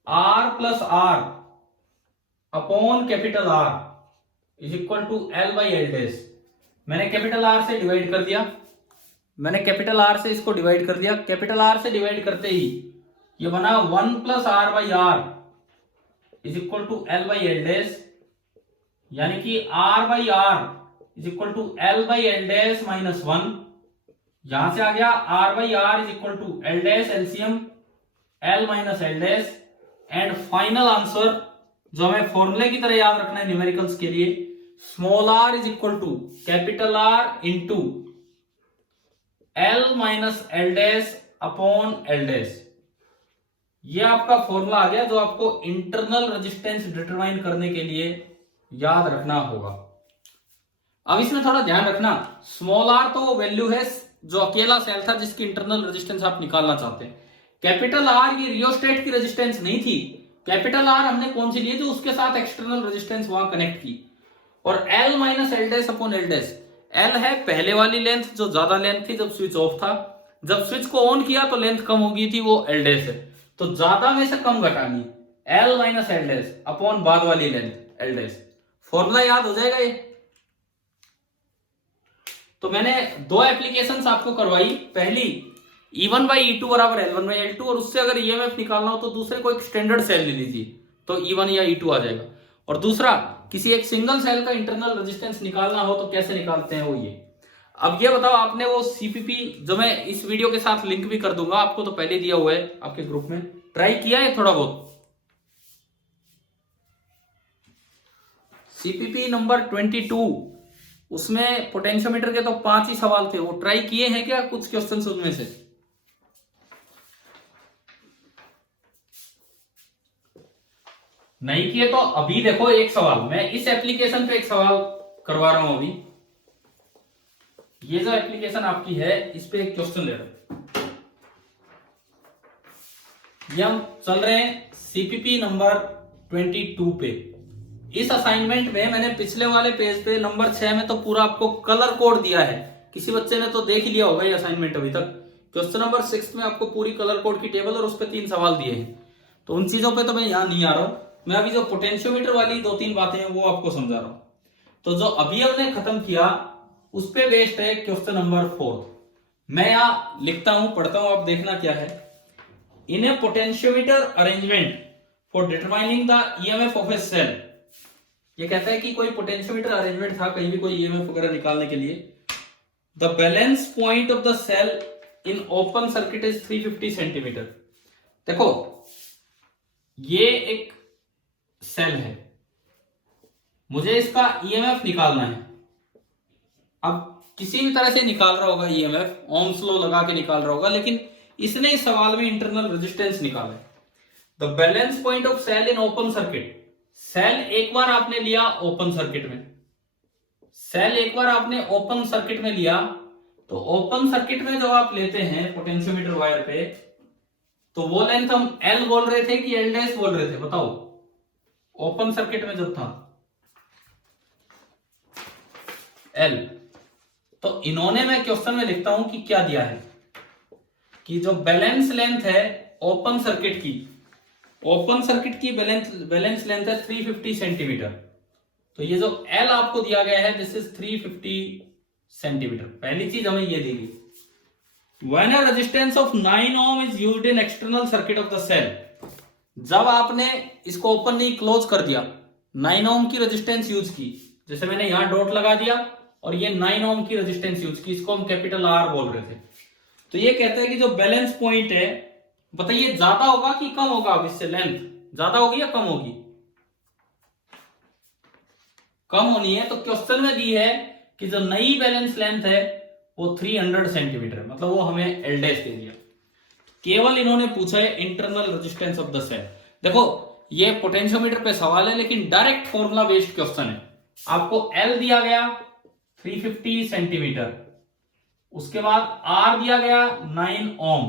r plus r upon capital R is equal to l by l dash. मैंने कैपिटल आर से डिवाइड कर दिया, मैंने कैपिटल आर से इसको डिवाइड कर दिया। कैपिटल आर से डिवाइड करते ही ये बना 1 plus r by r is equal to l by l dash, यानी कि r by r is equal to l by l dash minus 1। यहां से आ गया r by r is equal to l dash LCM l minus L dash, and final answer जो हमें फॉर्मूले की तरह याद रखना है न्यूमेरिकल्स के लिए, small are is equal to capital R into l minus L dash upon l dash. ये आपका फॉर्मूला आ गया जो आपको इंटरनल रेजिस्टेंस डिटरमाइन करने के लिए याद रखना होगा। अब इसमें थोड़ा ध्यान रखना, स्मॉल आर तो वो वैल्यू है जो अकेला सेल था जिसकी इंटरनल रेजिस्टेंस आप निकालना चाहते हैं। कैपिटल आर ये रियोस्टेट की रेजिस्टेंस नहीं थी। कैपिटल आर हमने कौन सी ली, जो उसके साथ एक्सटर्नल रेजिस्टेंस वहां कनेक्ट की। और L minus L dash upon l dash, L है पहले वाली लेंथ जो ज्यादा लेंथ थी जब स्विच ऑफ था, जब स्विच को ऑन किया तो लेंथ कम हो गई थी, वो एल डैश है। तो ज्यादा में से कम घटानी, L minus L dash upon बाद वाली लेंथ एल डैश। फॉर्मूला याद हो जाएगा ये। तो मैंने दो एप्लीकेशंस आपको करवाई, पहली E1 बाई E2 बराबर L1 बाई L2, और उससे अगर EMF निकालना हो तो दूसरे को एक स्टैंडर्ड सेल ले लीजिए तो E1 या E2 आ जाएगा। और दूसरा किसी एक सिंगल सेल का इंटरनल रेजिस्टेंस निकालना हो तो कैसे निकालते हैं वो ये। अब ये बताओ, आपने वो सीपीपी जो मैं इस वीडियो के साथ लिंक भी कर दूंगा, आपको तो पहले दिया हुआ है आपके ग्रुप में, ट्राई किया है थोड़ा बहुत? सीपीपी नंबर 22, उसमें पोटेंशियोमीटर के तो 5 ही सवाल थे, वो ट्राई किए हैं क्या कुछ क्वेश्चंस उनमें से? नहीं किए तो अभी देखो एक सवाल, मैं इस एप्लीकेशन पे एक सवाल करवा रहा हूं अभी। ये जो एप्लीकेशन आपकी है इस पे एक क्वेश्चन ले रहा हूं। ये हम चल रहे हैं सीपीपी नंबर 22 पे। इस असाइनमेंट में मैंने पिछले वाले पेज पे नंबर 6 में तो पूरा आपको कलर कोड दिया है, किसी बच्चे ने तो देख ही लिया होगा ये असाइनमेंट अभी तक। क्वेश्चन नंबर 6 में आपको पूरी कलर कोड की टेबल और उस पर 3 सवाल दिए हैं, तो उन चीजों पे तो मैं यहां नहीं आ रहा हूं। मैं अभी जो पोटेंशियोमीटर वाली 2-3 बातें हैं वो आपको समझा रहा हूं। तो जो अभी हमने खत्म किया उस पे बेस्ड है क्वेश्चन नंबर 4। मैं यहां लिखता हूं, पढ़ता हूं, आप देखना क्या है। In a potentiometer arrangement for determining the EMF of a cell, ये कहता है कि कोई पोटेंशियोमीटर अरेंजमेंट था कहीं भी कोई ईएमएफ वगैरह निकालने के लिए। The balance point of the cell in open circuit is 350 centimetre. देखो ये एक सेल है, मुझे इसका ईएमएफ निकालना है। अब किसी भी तरह से निकाल रहा होगा ईएमएफ, ओम्स लॉ लगा के निकाल रहा होगा, लेकिन इसने इस सवाल में इंटरनल रेजिस्टेंस निकाला है। The balance point of cell in open circuit, cell एक बार आपने लिया ओपन सर्किट में, सेल एक बार आपने ओपन सर्किट में लिया, तो ओपन सर्किट में जब आप लेते हैं पोटेंशियोमीटर वायर पे, तो वो लेंथ हम एल बोल रहे थे कि एल डैश बोल रहे थे, बताओ? ओपन सर्किट में जब था एल। तो इन्होंने, मैं क्वेश्चन में लिखता हूं कि क्या दिया है कि जो बैलेंस लेंथ है ओपन सर्किट की, ओपन सर्किट की बैलेंस लेंथ है 350 सेंटीमीटर। तो ये जो एल आपको दिया गया है दिस इज 350 सेंटीमीटर। पहली चीज हमें ये दी गई। When a resistance of 9 ohm is used in external circuit of the cell, जब आपने इसको ओपन नहीं क्लोज कर दिया, 9 ओम की रेजिस्टेंस यूज की, जैसे मैंने यहां डॉट लगा दिया और ये 9 ओम की रेजिस्टेंस यूज की, इसको हम कैपिटल आर बोल रहे थे। तो ये कहता है कि जो बैलेंस पॉइंट है, बताइए ज्यादा होगा कि कम होगा? अब इससे लेंथ ज्यादा होगी या कम होगी? कम होनी है। तो क्वेश्चन में दी है कि जो नई बैलेंस लेंथ है वो 300 सेंटीमीटर, मतलब वो हमें एल डैश दे दिया। केवल इन्होंने पूछा है internal resistance of the cell. देखो ये पोटेंशियोमीटर पे सवाल है, लेकिन डायरेक्ट फॉर्मूला बेस्ड क्वेश्चन है। आपको एल दिया गया 350 सेंटीमीटर, उसके बाद आर दिया गया 9 ओम।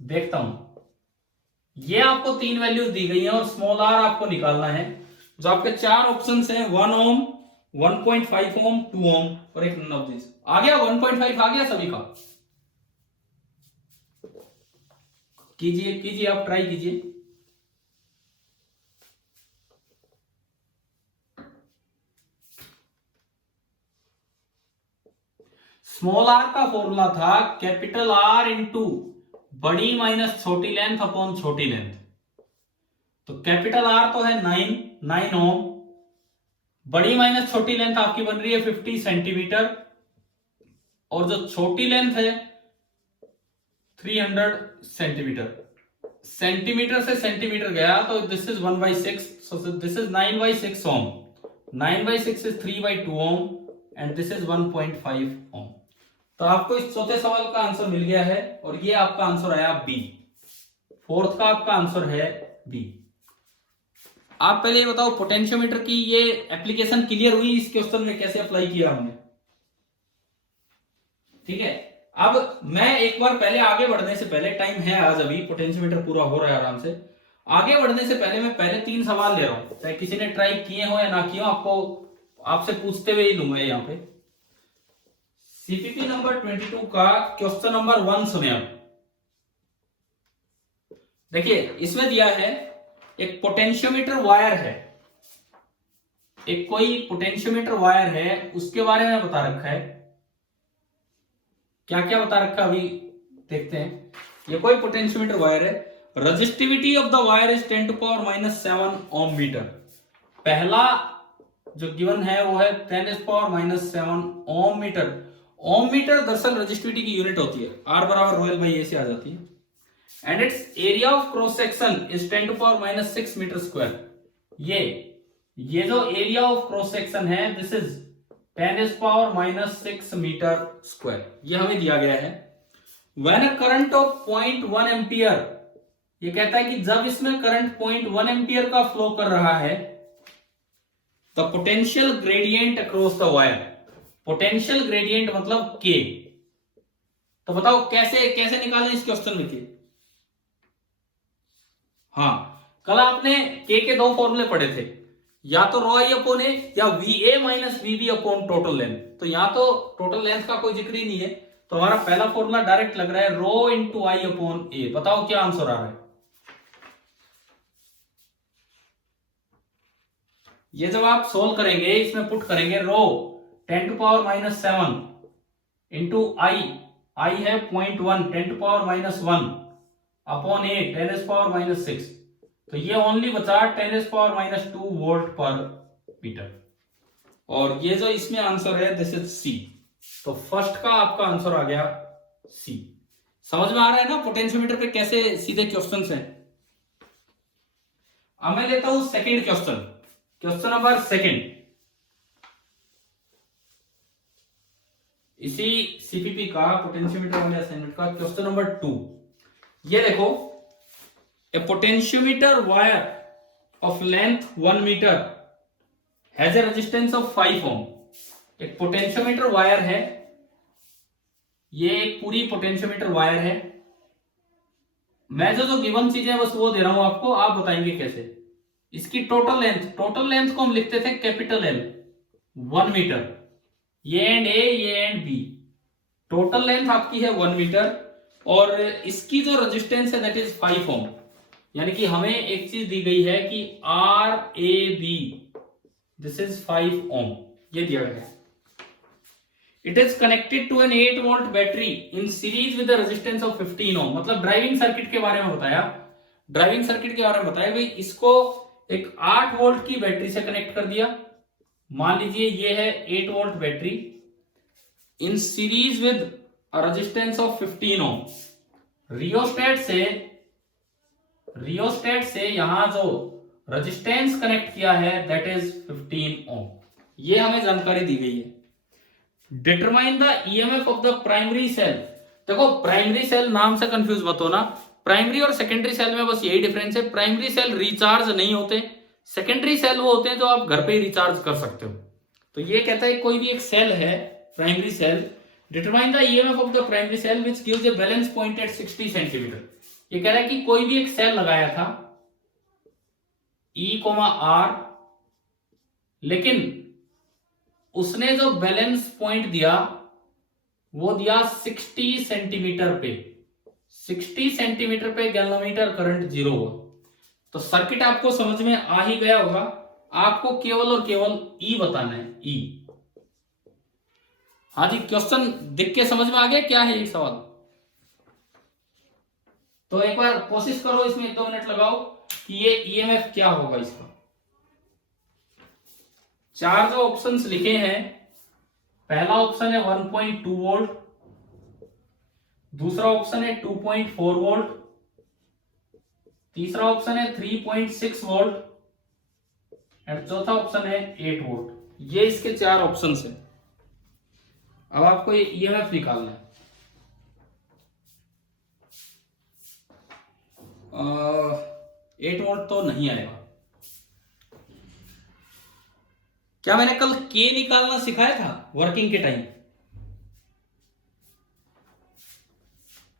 देखता हूं, ये आपको 3 वैल्यूज दी गई हैं और स्मॉल आर आपको निकालना है। जो आपके 4 ऑप्शंस हैं, 1 ओम, 1.5 ओम, 2 ओम और एक नन ऑफ दिस। आ गया 1.5 आ गया सभी का? कीजिए कीजिए, आप ट्राई कीजिए। स्मॉल आर का फॉर्मूला था कैपिटल आर इंटू बड़ी माइनस छोटी लेंथ अपॉन छोटी लेंथ। तो कैपिटल आर तो है 9 ओम, बड़ी माइनस छोटी लेंथ आपकी बन रही है 50 सेंटीमीटर, और जो छोटी लेंथ है 300 सेंटीमीटर। सेंटीमीटर से सेंटीमीटर गया तो this is 1/6, so this is 9/6 ohm. 9/6 is 3/2 ohm and this is 1.5 ohm. तो आपको इस चौथे सवाल का आंसर मिल गया है और ये आपका आंसर आया बी। फोर्थ का आपका आंसर है बी। आप पहले ये बताओ, पोटेंशियोमीटर की ये एप्लीकेशन क्लियर हुई? इस क्वेश्चन में कैसे अप्लाई किया हमने? ठीक है। अब मैं एक बार पहले आगे बढ़ने से पहले, टाइम है आज, अभी पोटेंशियोमीटर पूरा हो रहा है आराम से, आगे बढ़ने से पहले मैं पहले 3 सवाल ले रहा हूं, चाहे किसी ने ट्राई किए हो या ना किए हो, आपको आपसे पूछते हुए ही लूंगा यहाँ पे। सीपीपी नंबर 22 का क्वेश्चन नंबर 1 सुने आप। देखिए इसमें दिया है एक पोटेंशियोमीटर वायर है, एक कोई पोटेंशियोमीटर वायर है, उसके बारे में बता रखा है। क्या क्या बता रखा है अभी देखते हैं। ये कोई पोटेंशियोमीटर वायर है, resistivity of the wire is 10⁻⁷ ohm metre. पहला जो गिवन है वो है 10⁻⁷ ओम मीटर। ओम मीटर दरअसल रेजिस्टिविटी की यूनिट होती है, R बराबर रोयल बाई ए से आ जाती है। And it's area of cross section is 10⁻⁻6 metre square. ये जो एरिया ऑफ क्रॉस सेक्शन है दिस इज 10⁻⁻6 मीटर स्क्वायर, ये हमें दिया गया है। When a current of 0.1 ampere, ये कहता है कि जब इसमें करंट 0.1 एम्पियर का फ्लो कर रहा है, the potential gradient across the wire. Potential gradient मतलब के। तो बताओ कैसे कैसे निकालें इस क्वेश्चन में के? हाँ, कल आपने के 2 फॉर्मूले पढ़े थे, या तो रो आई अपॉन ए या V A minus V B upon total length. तो यहां तो टोटल लेंथ का कोई जिक्र ही नहीं है, तो हमारा पहला फॉर्मूला डायरेक्ट लग रहा है रो इंटू आई अपॉन ए। बताओ क्या आंसर आ रहा है? ये जब आप सोल्व करेंगे, इसमें पुट करेंगे रो 10⁻⁷ इंटू आई है 0.1, 10⁻⁻1 अपॉन ए 10⁻⁻6। तो ये ओनली बचा 10⁻⁻2 वोल्ट पर मीटर। और ये जो इसमें आंसर है दिस इज सी। तो फर्स्ट का आपका आंसर आ गया सी। समझ में आ रहा है ना पोटेंशियोमीटर पे कैसे सीधे क्वेश्चंस हैं। अब मैं लेता हूं सेकंड क्वेश्चन, क्वेश्चन नंबर 2, इसी सीपीपी का पोटेंशियोमीटर वाले असाइनमेंट का क्वेश्चन नंबर 2। ये देखो, a potentiometer wire of length 1 metre has a resistance of 5 ohm. एक पोटेंशियोमीटर वायर है, ये एक पूरी पोटेंशियोमीटर वायर है। मैं जो गिवन चीजें बस वो दे रहा हूं आपको, आप बताएंगे कैसे। इसकी टोटल लेंथ को हम लिखते थे कैपिटल एल, 1 मीटर। ये एंड ए, ये एंड बी, टोटल लेंथ आपकी है 1 मीटर। और इसकी जो रेजिस्टेंस है दैट इज 5 ओम। यानी कि हमें एक चीज दी गई है कि R A B this is 5 ohm, ये दिया गया है। It is connected to an 8 volt battery in series with resistance of 15 ohm. मतलब ड्राइविंग सर्किट के बारे में बताया, ड्राइविंग सर्किट के बारे में बताया भाई, इसको एक 8 वोल्ट की बैटरी से कनेक्ट कर दिया। मान लीजिए ये है 8 volt battery in series with resistance of 15 ohm. Rheostat से यहां जो रेजिस्टेंस कनेक्ट किया है दैट इज 15 ओम। ये हमें जानकारी दी गई है। Determine the EMF of the primary cell. देखो प्राइमरी सेल नाम से कंफ्यूज मत होना, प्राइमरी और सेकेंडरी सेल में बस यही डिफरेंस है। प्राइमरी सेल रिचार्ज नहीं होते, सेकेंडरी सेल वो होते हैं जो आप घर पे ही रिचार्ज कर सकते हो। तो ये कहता है कोई भी एक सेल है primary cell, determine the EMF of the primary cell which gives a balance point at 60 centimetre. ये कह रहा है कि कोई भी एक सेल लगाया था E, R, लेकिन उसने जो बैलेंस पॉइंट दिया वो दिया 60 सेंटीमीटर पे। 60 सेंटीमीटर पे गैल्वेनोमीटर करंट जीरो हुआ। तो सर्किट आपको समझ में आ ही गया होगा, आपको केवल और केवल E बताना है, E। हाँ जी, क्वेश्चन दिख के समझ में आ गया क्या है ये सवाल? तो एक बार कोशिश करो, इसमें 2 मिनट लगाओ कि ये ईएमएफ क्या होगा इसका। 4 जो ऑप्शंस लिखे हैं, पहला ऑप्शन है 1.2 वोल्ट, दूसरा ऑप्शन है 2.4 वोल्ट, तीसरा ऑप्शन है 3.6 वोल्ट और चौथा ऑप्शन है 8 वोल्ट। ये इसके 4 ऑप्शंस हैं। अब आपको ये ईएमएफ निकालना है। 8 वोल्ट तो नहीं आएगा। क्या मैंने कल के निकालना सिखाया था वर्किंग के टाइम?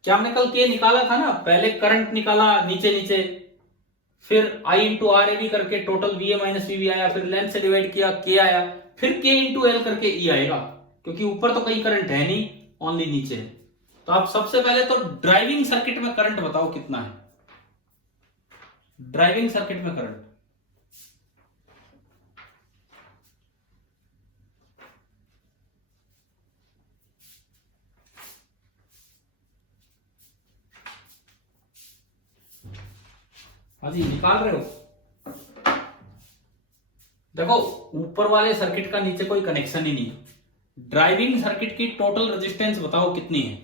क्या हमने कल के निकाला था ना? पहले करंट निकाला नीचे नीचे, फिर I into R A B करके total V A minus V आया, फिर लेंथ से डिवाइड किया के आया, फिर के इंटू एल करके ई आएगा, क्योंकि ऊपर तो कहीं करंट है नहीं, ओनली नीचे है। तो आप सबसे पहले तो ड्राइविंग सर्किट में करंट बताओ कितना है। ड्राइविंग सर्किट में करंट हाँ जी, निकाल रहे हो? देखो ऊपर वाले सर्किट का नीचे कोई कनेक्शन ही नहीं है। ड्राइविंग सर्किट की टोटल रेजिस्टेंस बताओ कितनी है।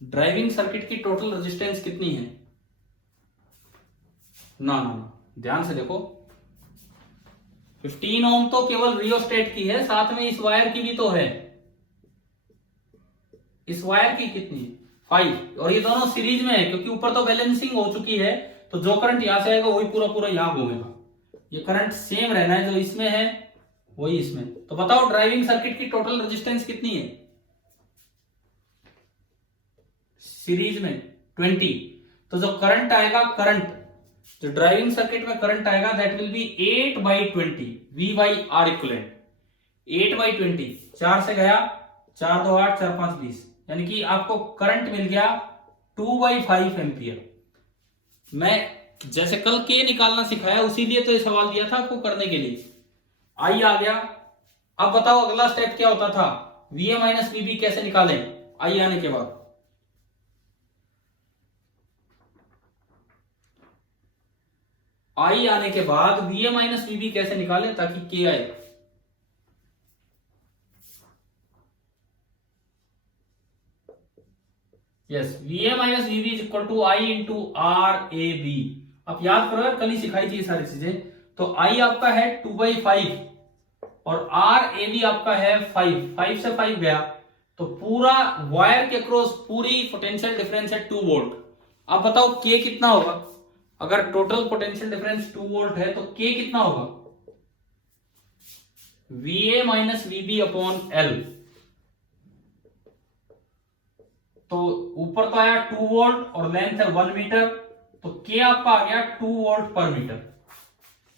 ड्राइविंग सर्किट की टोटल रेजिस्टेंस कितनी है? ना ना ना, ध्यान से देखो। 15 ओम तो केवल रियोस्टेट की है, साथ में इस वायर की भी तो है। इस वायर की कितनी है? 5। और ये दोनों सीरीज में है, क्योंकि ऊपर तो बैलेंसिंग हो चुकी है, तो जो करंट यहां से आएगा वही पूरा पूरा यहां घूमेगा। ये करंट सेम रहना है, जो इसमें है वही इसमें। तो बताओ ड्राइविंग सर्किट की टोटल रेजिस्टेंस कितनी है सीरीज में? 20। तो जो करंट आएगा, करंट जो ड्राइविंग सर्किट में करंट आएगा that will be 8/20 V by r equivalent. 8/20, 4 से गया 4 2 8 4 5 20, यानी कि आपको करंट मिल गया 2/5 एम्पियर। मैं जैसे कल के निकालना सिखाया उसी लिए तो ये सवाल दिया था आपको करने के लिए। आई आ गया। अब बताओ अगला स्टेप क्या होता था? VA माइनस VB कैसे निकालें आई आने के बाद? आई आने के बाद VA माइनस VB कैसे निकालें ताकि के आए? Yes, VA minus VB is equal to I into RAB। आप याद करो यार, कल ही सिखाई थी ये सारी चीजें। तो I आपका है 2/5 और RAB आपका है 5। 5 से 5 गया तो पूरा वायर के क्रॉस पूरी पोटेंशियल डिफरेंस है 2 वोल्ट। अब बताओ K कितना होगा? अगर टोटल पोटेंशियल डिफरेंस 2 वोल्ट है तो K कितना होगा? VA minus VB upon L। तो ऊपर तो आया 2 वोल्ट और लेंथ है 1 मीटर, तो K आपका आ गया 2 वोल्ट पर मीटर।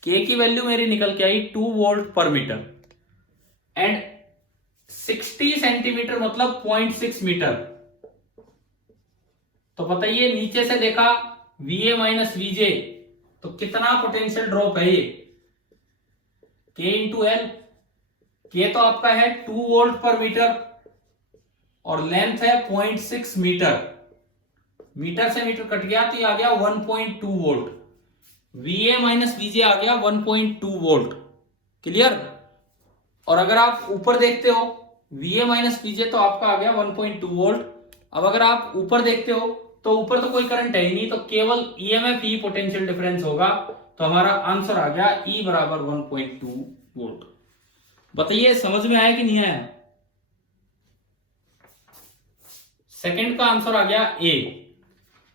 K की वैल्यू मेरी निकल के आई 2 वोल्ट पर मीटर। एंड 60 सेंटीमीटर मतलब 0.6 मीटर। तो बताइए नीचे से देखा VA माइनस VJ, तो कितना पोटेंशियल ड्रॉप है ये? K into L. के तो आपका है 2 वोल्ट पर मीटर और लेंथ है 0.6 मीटर। मीटर से मीटर कट गया तो ये आ गया 1.2 वोल्ट। VA माइनस VJ आ गया 1.2 वोल्ट। क्लियर। और अगर आप ऊपर देखते हो VA माइनस VJ तो आपका आ गया 1.2 वोल्ट। अब अगर आप ऊपर देखते हो तो ऊपर तो कोई करंट है ही नहीं, तो केवल EMF ही पोटेंशियल डिफरेंस होगा। तो हमारा आंसर आ गया E बराबर 1.2 वोल्ट। बताइए समझ में आया कि नहीं आया। सेकंड का आंसर आ गया A।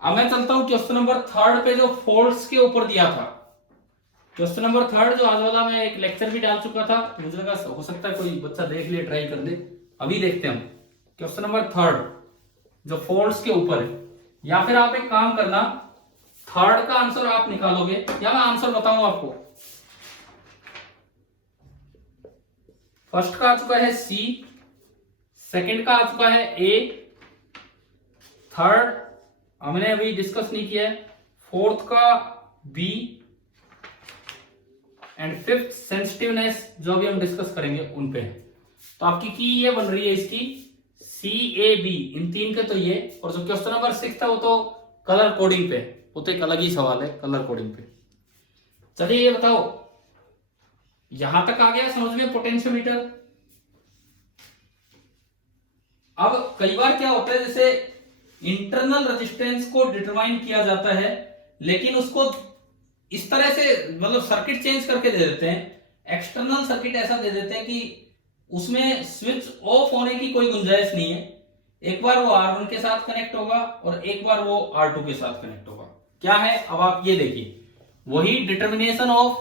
अब मैं चलता हूं क्वेश्चन नंबर 3 पे, जो फोर्स के ऊपर दिया था। क्वेश्चन नंबर 3 जो आज वाला मैं एक लेक्चर भी डाल चुका था, तो मुझे लगा हो सकता है कोई बच्चा देख ले, ट्राई कर दे। अभी देखते हैं हम क्वेश्चन नंबर 3 जो फोर्स के ऊपर है। या फिर आप एक काम करना, 3 का आंसर आप निकालोगे या मैं आंसर बताऊं आपको। फर्स्ट का आ चुका है C, सेकंड का आ चुका है A, थर्ड हमने अभी डिस्कस नहीं किया है, फोर्थ का B एंड फिफ्थ सेंसिटिवनेस जो अभी हम डिस्कस करेंगे उन पे है। तो आपकी की ये बन रही है इसकी CAB, इन तीन के तो ये। और जो क्वेश्चन नंबर 6 था वो तो कलर कोडिंग पे, वो तो एक अलग ही सवाल है कलर कोडिंग पे। चलिए ये बताओ, यहां तक आ गया समझ में पोटेंशियोमीटर। अब कई बार क्या होता है, जैसे इंटरनल रेजिस्टेंस को डिटरमाइन किया जाता है, लेकिन उसको इस तरह से मतलब सर्किट चेंज करके दे देते हैं। एक्सटर्नल सर्किट ऐसा दे देते हैं कि उसमें स्विच ऑफ होने की कोई गुंजाइश नहीं है। एक बार वो R1 के साथ कनेक्ट होगा और एक बार वो R2 के साथ कनेक्ट होगा। क्या है, अब आप ये देखिए, वही determination of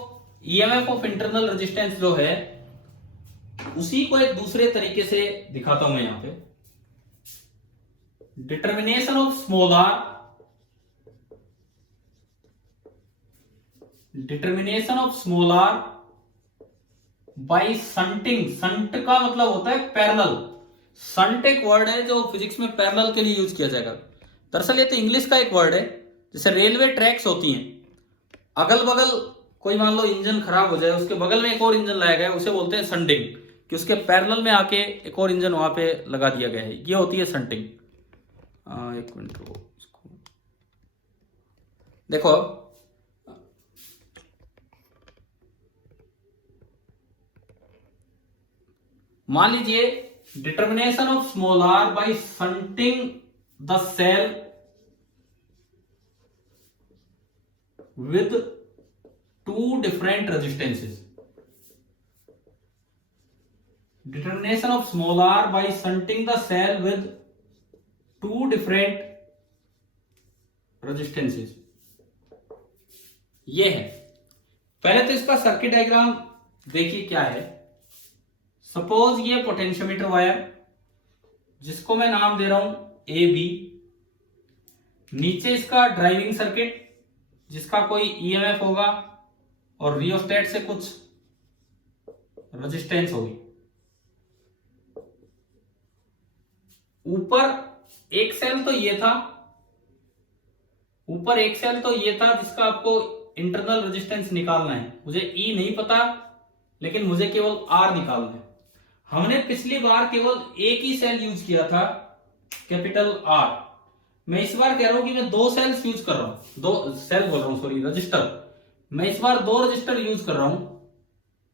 EMF of internal resistance जो है, उसी को एक दूसरे तरीके से दिखाता हूं मैं यहां पे। Determination of small r, determination of small r by shunting. Shunt का मतलब होता है पैरेलल। संट एक वर्ड है जो फिजिक्स में पैरेलल के लिए यूज किया जाएगा। दरअसल ये तो इंग्लिश का एक वर्ड है। जैसे रेलवे ट्रैक्स होती हैं, अगल बगल कोई मान लो इंजन खराब हो जाए, उसके बगल में एक और इंजन लाया गया, उसे बोलते हैं संटिंग, कि उसके पैरेलल में आके एक और इंजन वहां पे लगा दिया गया है, ये होती है संटिंग। एक मिनट रुको, देखो मान लीजिए determination of small r by shunting the cell with 2 different resistances. Determination of small r by shunting the cell with 2 different resistances. ये है। पहले तो इसका सर्किट डायग्राम देखिए क्या है। सपोज ये पोटेंशियोमीटर वायर, जिसको मैं नाम दे रहा हूं AB। नीचे इसका ड्राइविंग सर्किट, जिसका कोई EMF होगा और रियोस्टेट से कुछ रेजिस्टेंस होगी। ऊपर एक सेल तो ये था, ऊपर एक सेल तो ये था जिसका आपको इंटरनल रेजिस्टेंस निकालना है। मुझे E नहीं पता, लेकिन मुझे केवल R निकालना है। हमने पिछली बार केवल एक ही सेल यूज किया था, कैपिटल R। मैं इस बार कह रहा हूं कि मैं 2 सेल्स यूज कर रहा हूं, 2 सेल बोल रहा हूं, सॉरी रजिस्टर। मैं इस बार 2 रजिस्टर यूज कर रहा हूं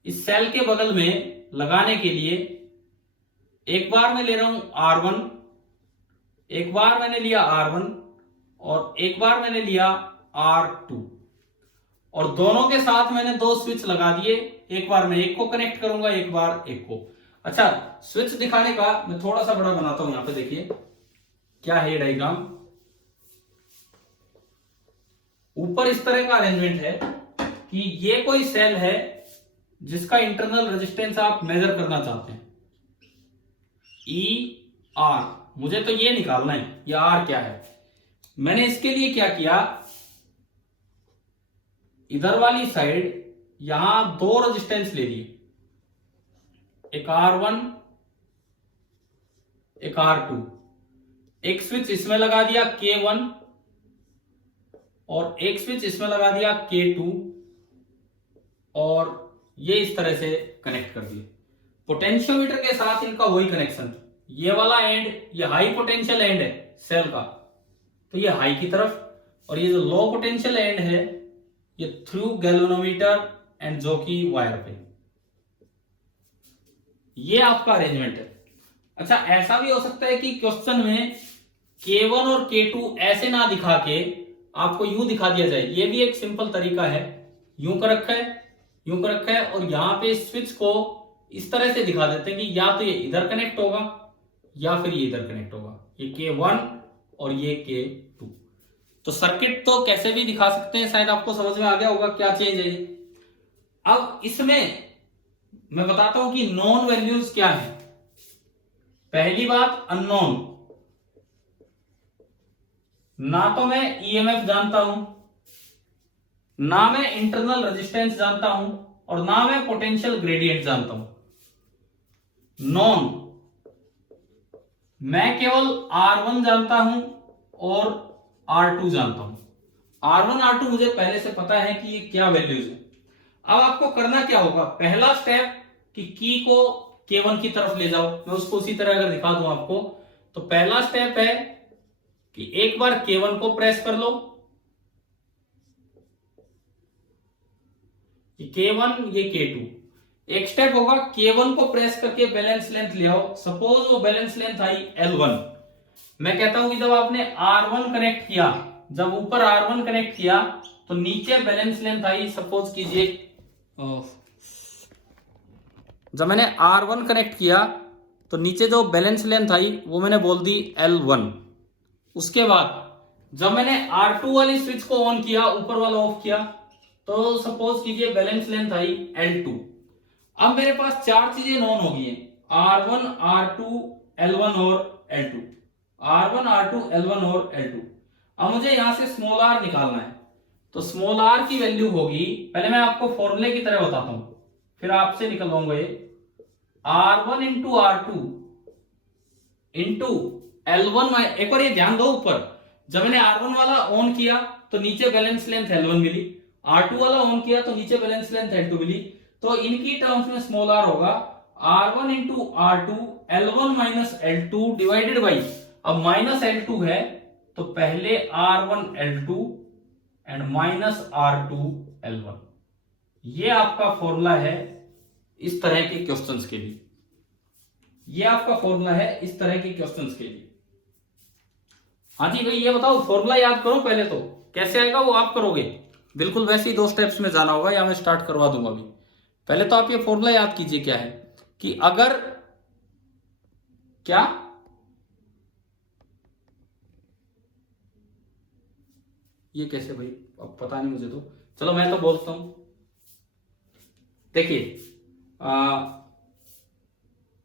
इस सेल के बगल में लगाने के लिए। एक बार मैं ले रहा हूं R1, एक बार मैंने लिया R1 और एक बार मैंने लिया R2, और दोनों के साथ मैंने 2 स्विच लगा दिए। एक बार मैं एक को कनेक्ट करूंगा, एक बार एक को। अच्छा, स्विच दिखाने का मैं थोड़ा सा बड़ा बनाता हूं। यहां पे देखिए क्या है ये डायग्राम। ऊपर इस तरह का अरेंजमेंट है कि ये कोई सेल है जिसका इंटरनल रेजिस्टेंस आप मेजर करना चाहते हैं, ER। मुझे तो ये निकालना है, ये R क्या है। मैंने इसके लिए क्या किया, इधर वाली साइड यहां 2 रेजिस्टेंस ले लिए, एक R1 एक R2। एक स्विच इसमें लगा दिया K1 और एक स्विच इसमें लगा दिया K2, और ये इस तरह से कनेक्ट कर दिए। पोटेंशियोमीटर के साथ इनका वही कनेक्शन, ये वाला एंड ये हाई पोटेंशियल एंड है सेल का, तो ये हाई की तरफ, और ये जो लो पोटेंशियल एंड है ये थ्रू गैल्वेनोमीटर एंड जो कि वायर पे। ये आपका अरेंजमेंट है। अच्छा, ऐसा भी हो सकता है कि क्वेश्चन में K1 और K2 ऐसे ना दिखा के आपको यूं दिखा दिया जाए, ये भी एक सिंपल तरीका है। यूं कर रखा है, यूं कर रखा है, और यहां पे स्विच को इस तरह से दिखा देते हैं कि या तो ये इधर कनेक्ट होगा या फिर ये इधर कनेक्ट होगा, ये K1 और ये K2। तो सर्किट तो कैसे भी दिखा सकते हैं, शायद आपको समझ में आ गया होगा क्या चेंज है। अब इसमें मैं बताता हूं कि नॉन वैल्यूज क्या है। पहली बात, अननोन, ना तो मैं ईएमएफ जानता हूं, ना मैं इंटरनल रेजिस्टेंस जानता हूं, और ना मैं पोटेंशियल ग्रेडियंट जानता हूं। नॉन, मैं केवल R1 जानता हूं और R2 जानता हूं। R1 R2 मुझे पहले से पता है कि ये क्या वैल्यूज है। अब आपको करना क्या होगा, पहला स्टेप कि की को K1 की तरफ ले जाओ। मैं उसको उसी तरह अगर दिखा दूं आपको, तो पहला स्टेप है कि एक बार K1 को प्रेस कर लो, ये K1 ये K2। एक स्टेप होगा K1 को प्रेस करके बैलेंस लेंथ ले आओ। सपोज वो बैलेंस लेंथ आई L1। मैं कहता हूं कि जब आपने R1 कनेक्ट किया, जब ऊपर R1 कनेक्ट किया तो नीचे बैलेंस लेंथ आई, सपोज कीजिए, जब मैंने R1 कनेक्ट किया तो नीचे जो बैलेंस लेंथ आई वो मैंने बोल दी L1। उसके बाद जब मैंने R2 वाली स्विच को ऑन किया, ऊपर वाला ऑफ किया, तो सपोज कीजिए बैलेंस लेंथ आई L2। अब मेरे पास चार चीजें नॉन हो गई हैं, R1 R2 L1 और L2, R1 R2 L1 और L2। अब मुझे यहां से स्मॉल r निकालना है, तो स्मॉल r की वैल्यू होगी, पहले मैं आपको फॉर्मूले की तरह बताता हूं फिर आपसे निकलवाऊंगा ये, R1 into R2 into L1। एक बार ये ध्यान दो, ऊपर जब मैंने R1 वाला ऑन किया तो नीचे बैलेंस लेंथ L1 मिली, R2 वाला ऑन किया तो नीचे बैलेंस लेंथ L2 मिली, तो इनकी टर्म्स में स्मॉल r होगा R1 into R2 L1 minus L2 divided by, अब माइनस L2 है तो पहले R1 L2 and minus R2 L1। ये आपका फॉर्मूला है इस तरह के क्वेश्चंस के लिए, ये आपका फॉर्मूला है इस तरह के क्वेश्चंस के लिए। हाँ जी भाई, ये बताओ फॉर्मूला याद करो पहले, तो कैसे आएगा वो आप करोगे, बिल्कुल वैसे ही 2 स्टेप्स में जाना होगा, या मैं स्टार्ट करवा दूंगा अभी। पहले तो आप ये फॉर्मूला याद कीजिए क्या है, कि अगर क्या ये कैसे भाई, अब पता नहीं मुझे, तो चलो मैं तो बोलता हूं। देखिए,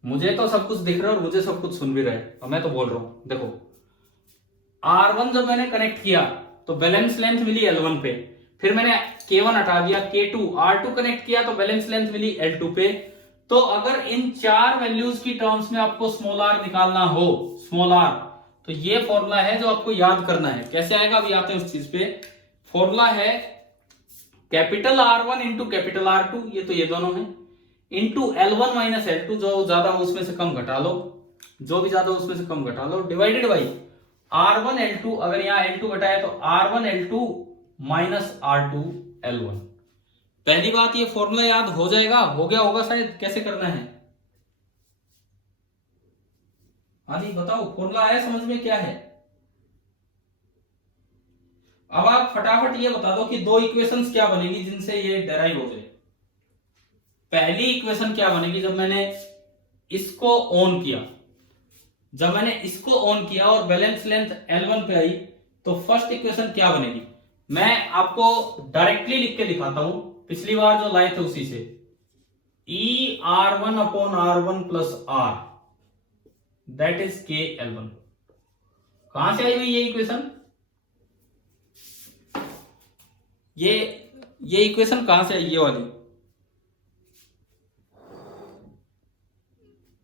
मुझे तो सब कुछ दिख रहा है और मुझे सब कुछ सुन भी रहा है, और मैं तो बोल रहा हूं। देखो, R1 जब मैंने कनेक्ट किया तो बैलेंस लेंथ मिली L1 पे, फिर मैंने K1 हटा दिया, K2 R2 कनेक्ट किया तो बैलेंस लेंथ मिली L2 पे। तो अगर इन चार वैल्यूज की टर्म्स में आपको स्मॉल r निकालना हो, स्मॉल r, तो ये फॉर्मूला है जो आपको याद करना है। कैसे आएगा अभी आते हैं उस चीज पे। फॉर्मूला है capital R1 into capital R2, ये तो ये दोनों है, इंटू L1 माइनस L2, जो ज्यादा हो उसमें से कम घटा लो, जो भी ज्यादा हो उसमें से कम घटा लो, डिवाइडेड बाई R1 L2, अगर यहाँ L2 घटाए तो R1 L2 minus R2 L1। पहली बात, ये फॉर्मूला याद हो जाएगा, हो गया होगा शायद, कैसे करना है। हाँ जी बताओ, फॉर्मूला आया समझ में क्या है। अब आप फटाफट ये बता दो कि दो इक्वेशंस क्या बनेगी जिनसे ये डेराइव हो जाए। पहली इक्वेशन क्या बनेगी, जब मैंने इसको ऑन किया, जब मैंने इसको ऑन किया और बैलेंस लेंथ L1 पे आई, तो फर्स्ट इक्वेशन क्या बनेगी। मैं आपको डायरेक्टली लिख के दिखाता हूं, पिछली बार जो लाए थे उसी से, E R1 upon R1 plus R that is K L1। कहां से आई हुई ये इक्वेशन, ये इक्वेशन कहां से आई, ये वाली।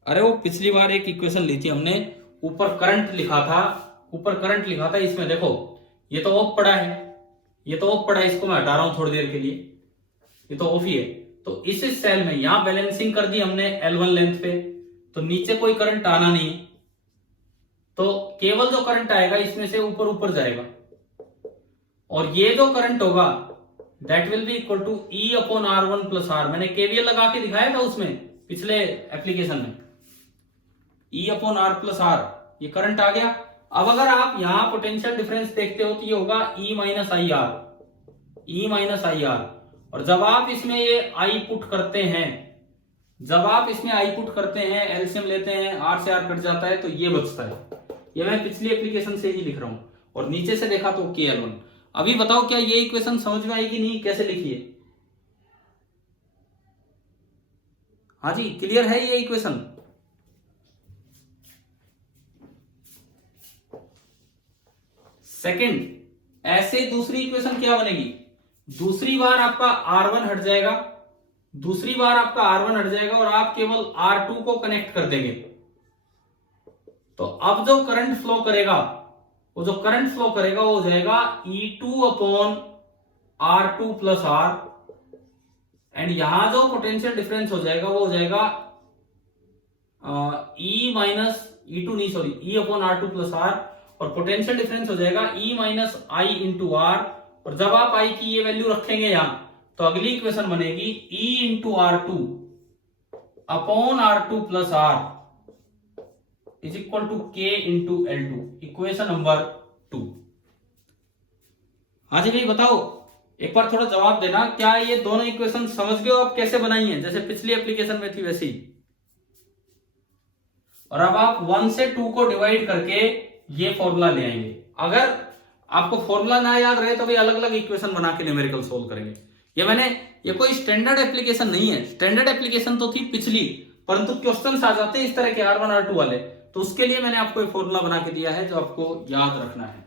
अरे वो पिछली बार एक इक्वेशन ली थी हमने, ऊपर करंट लिखा था, ऊपर करंट लिखा था, इसमें देखो ये तो ऑफ पड़ा है, ये तो ऑफ पड़ा है, इसको मैं हटा रहा हूं थोड़ी देर के लिए, ये तो ऑफ ही है। तो इस सेल में यहां बैलेंसिंग कर दी हमने L1 लेंथ पे, तो नीचे कोई करंट आना नहीं, तो केवल जो करंट आएगा इसमें से ऊपर ऊपर जाएगा, और ये जो करंट होगा that will be equal to E upon R1 plus R। मैंने केवीएल लगा के दिखाया था उसमें पिछले एप्लीकेशन में, E upon R plus R, ये करंट आ गया। अब अगर आप यहां पोटेंशियल डिफरेंस देखते हो तो ये होगा E minus I are, E minus I are. और जब आप इसमें ये I पुट करते हैं, जब आप इसमें I पुट करते हैं, एलसीएम लेते हैं, R से R कट जाता है तो ये बचता है। ये मैं पिछली एप्लीकेशन से ही लिख रहा हूं, और नीचे से देखा तो KL1। अभी बताओ क्या ये इक्वेशन समझ में आएगी नहीं, कैसे लिखिए? हाँ जी, क्लियर है ये इक्वेशन? सेकंड, ऐसे दूसरी इक्वेशन क्या बनेगी? दूसरी बार आपका R1 हट जाएगा, दूसरी बार आपका R1 हट जाएगा, और आप केवल R2 को कनेक्ट कर देंगे। तो अब जो करंट फ्लो करेगा, वो जो करंट फ्लो करेगा वो हो जाएगा E2 upon R2 plus R, and यहां जो पोटेंशियल डिफरेंस हो जाएगा वो हो जाएगा E माइनस E2 नहीं sorry E upon R2 plus R, और पोटेंशियल डिफरेंस हो जाएगा E minus I into r. और जब आप I की ये वैल्यू रखेंगे यहां, तो अगली इक्वेशन बनेगी E into R2 upon R2 plus R is equal to K into L2, equation number 2। हाँ जी भाई बताओ, एक बार थोड़ा जवाब देना, क्या ये दोनों इक्वेशन समझ गए हो आप कैसे बनाई हैं? जैसे पिछली एप्लीकेशन में थी वैसी ही। और अब आप 1 से 2 को डिवाइड करके ये फॉर्मूला ले आएंगे। अगर आपको फॉर्मूला ना याद रहे तो भी अलग अलग इक्वेशन बना के न्यूमेरिकल सोल्व करेंगे। ये कोई स्टैंडर्ड एप्लीकेशन नहीं है, स्टैंडर्ड एप्लीकेशन तो थी पिछली, परंतु क्वेश्चंस आ जाते हैं इस तरह के R1 R2 वाले, तो उसके लिए मैंने आपको एक फॉर्मूला बना के दिया है जो आपको याद रखना है।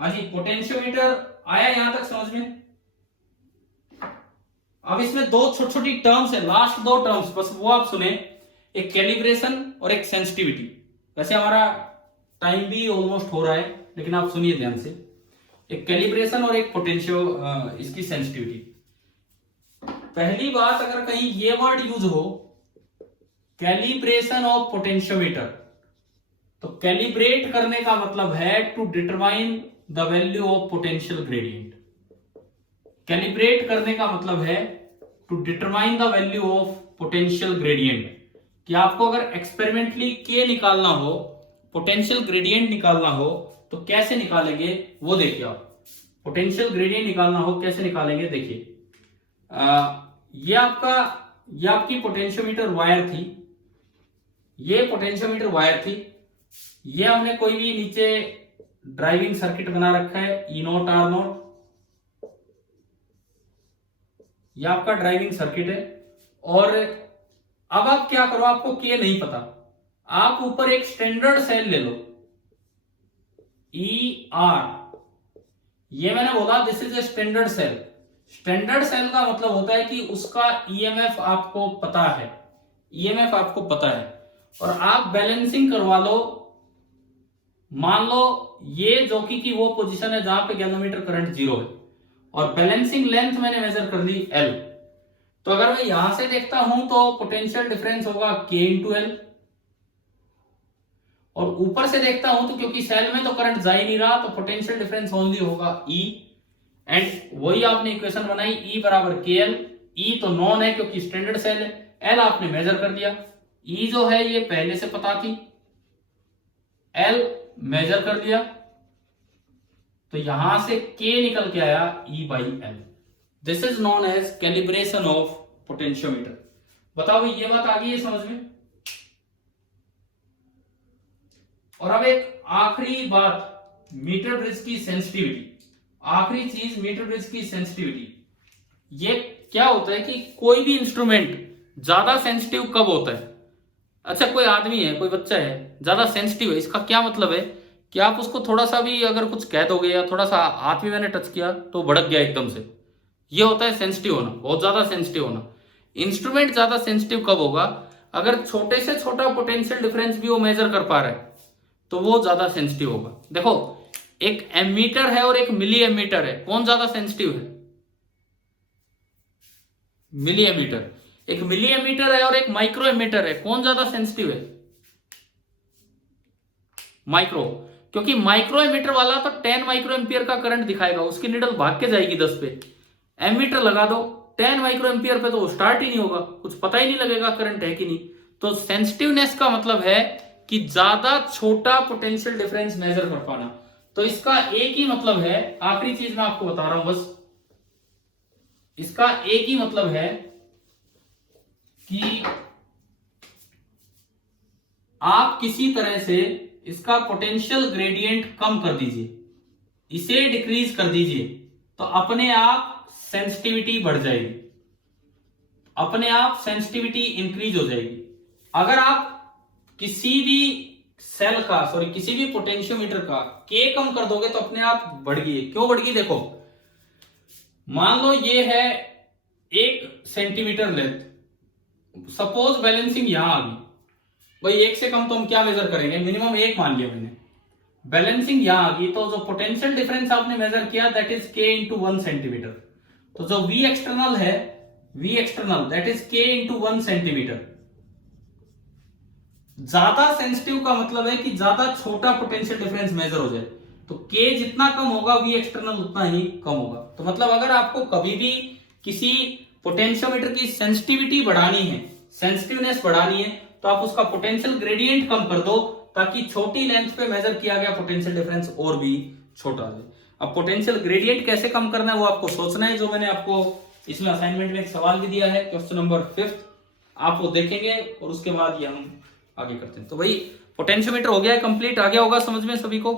हाँ जी, पोटेंशियोमीटर आया यहां तक समझ में? अब इसमें दो छोटी छोटी टर्म्स है, लास्ट दो टर्म्स बस वो आप सुने, एक कैलिब्रेशन और एक सेंसिटिविटी। वैसे हमारा टाइम भी ऑलमोस्ट हो रहा है, लेकिन आप सुनिए ध्यान से। एक कैलिब्रेशन और एक पोटेंशियो इसकी सेंसिटिविटी। पहली बात, अगर कहीं ये वर्ड यूज हो कैलिब्रेशन ऑफ पोटेंशियोमीटर, तो कैलिब्रेट करने का मतलब है to determine the value of potential gradient. Calibrate करने का मतलब है to determine the value of potential gradient, कि आपको अगर एक्सपेरिमेंटली के निकालना हो, पोटेंशियल ग्रेडियंट निकालना हो, तो कैसे निकालेंगे वो देखिए आप। पोटेंशियल ग्रेडियंट निकालना हो कैसे निकालेंगे देखिए। ये आपकी पोटेंशियोमीटर वायर थी, ये पोटेंशियोमीटर वायर थी, ये हमने कोई भी नीचे ड्राइविंग सर्किट बना रखा है E नोट R नोट, ये आपका ड्राइविंग सर्किट है। और अब आप क्या करो, आपको के नहीं पता, आप ऊपर एक स्टैंडर्ड सेल ले लो ER। ये मैंने बोला this is a standard cell. Standard cell का मतलब होता है कि उसका EMF आपको पता है, EMF आपको पता है, और आप बैलेंसिंग करवा लो। मान लो ये जॉकी की वो पोजीशन है जहां पे गैल्वेनोमीटर करंट 0 है, और बैलेंसिंग लेंथ मैंने मेजर कर ली L। तो अगर मैं यहां से देखता हूं तो पोटेंशियल डिफरेंस होगा K इंटू L, और ऊपर से देखता हूं तो क्योंकि सेल में तो करंट जा ही नहीं रहा, तो पोटेंशियल डिफरेंस ओनली होगा E। एंड वही आपने इक्वेशन बनाई, E बराबर KL। E तो नॉन है क्योंकि स्टैंडर्ड सेल है, L आपने मेजर कर दिया, E जो है ये पहले से पता थी, L मेजर कर दिया, तो यहां से K निकल के आया E by L। This is known as calibration of potentiometer. बताओ ये बात आ गई है समझ में? और अब एक आखिरी बात, मीटर ब्रिज की सेंसिटिविटी। आखिरी चीज मीटर ब्रिज की सेंसिटिविटी। ये क्या होता है कि कोई भी इंस्ट्रूमेंट ज्यादा सेंसिटिव कब होता है? अच्छा, कोई आदमी है, कोई बच्चा है, ज्यादा सेंसिटिव है, इसका क्या मतलब है कि आप उसको थोड़ा सा भी अगर कुछ कह दोगे या थोड़ा सा हाथ भी मैंने टच किया तो भड़क गया एकदम से, ये होता है सेंसिटिव होना, बहुत ज्यादा सेंसिटिव होना। इंस्ट्रूमेंट ज्यादा सेंसिटिव कब होगा? अगर छोटे से छोटा पोटेंशियल डिफरेंस भी वो मेजर कर पा रहा है तो वो ज्यादा सेंसिटिव होगा। देखो, एक एमीटर है और एक मिली एमीटर है, कौन ज्यादा सेंसिटिव है? Milliammeter. एक मिली एमीटर है और एक माइक्रो एमीटर है, कौन ज्यादा सेंसिटिव है? माइक्रो, क्योंकि माइक्रो एमीटर वाला तो 10 माइक्रो एम्पियर का करंट दिखाएगा, उसकी निडल भाग के जाएगी 10 पे। एमीटर लगा दो 10 माइक्रो एम्पियर पे तो वो स्टार्ट ही नहीं होगा, कुछ पता ही नहीं लगेगा करंट है कि नहीं। तो सेंसिटिवनेस का मतलब है कि ज्यादा छोटा पोटेंशियल डिफरेंस मेजर कर पाना। तो इसका एक ही मतलब है, आखिरी चीज मैं आपको बता रहा हूं बस, इसका एक ही मतलब है कि आप किसी तरह से इसका पोटेंशियल ग्रेडियंट कम कर दीजिए, इसे डिक्रीज कर दीजिए, तो अपने आप सेंसिटिविटी बढ़ जाएगी, अपने आप सेंसिटिविटी इंक्रीज हो जाएगी। अगर आप किसी भी सेल का किसी भी पोटेंशियोमीटर का के कम कर दोगे तो अपने आप बढ़ गई। क्यों बढ़ गई? देखो, मान लो ये है 1 सेंटीमीटर लेंथ, सपोज बैलेंसिंग यहां आ गई, भाई 1 से कम तो हम क्या मेजर करेंगे, मिनिमम 1 मान लिया मैंने। बैलेंसिंग यहां आ गई तो जो पोटेंशियल डिफरेंस आपने मेजर किया दैट इज के इंटू 1 सेंटीमीटर। तो जो वी एक्सटर्नल है, वी एक्सटर्नल दैट इज के इंटू 1 सेंटीमीटर। ज्यादा सेंसिटिव का मतलब है कि ज्यादा छोटा पोटेंशियल डिफरेंस मेजर हो जाए, तो के जितना कम होगा वी एक्सटर्नल उतना ही कम होगा। तो मतलब अगर आपको कभी भी किसी पोटेंशियोमीटर की सेंसिटिविटी बढ़ानी है, सेंसिटिवनेस बढ़ानी है, तो आप उसका पोटेंशियल ग्रेडियंट कम कर दो ताकि छोटी लेंथ पे मेजर किया गया पोटेंशियल डिफरेंस और भी छोटा हो जाए। अब पोटेंशियल ग्रेडियंट कैसे कम करना है वो आपको सोचना है, जो मैंने आपको इसमें असाइनमेंट में एक सवाल भी दिया है, क्वेश्चन नंबर 5, आप वो देखेंगे और उसके बाद ये हम आगे करते हैं। तो भाई पोटेंशियोमीटर हो गया है कंप्लीट, आ गया होगा समझ में सभी को।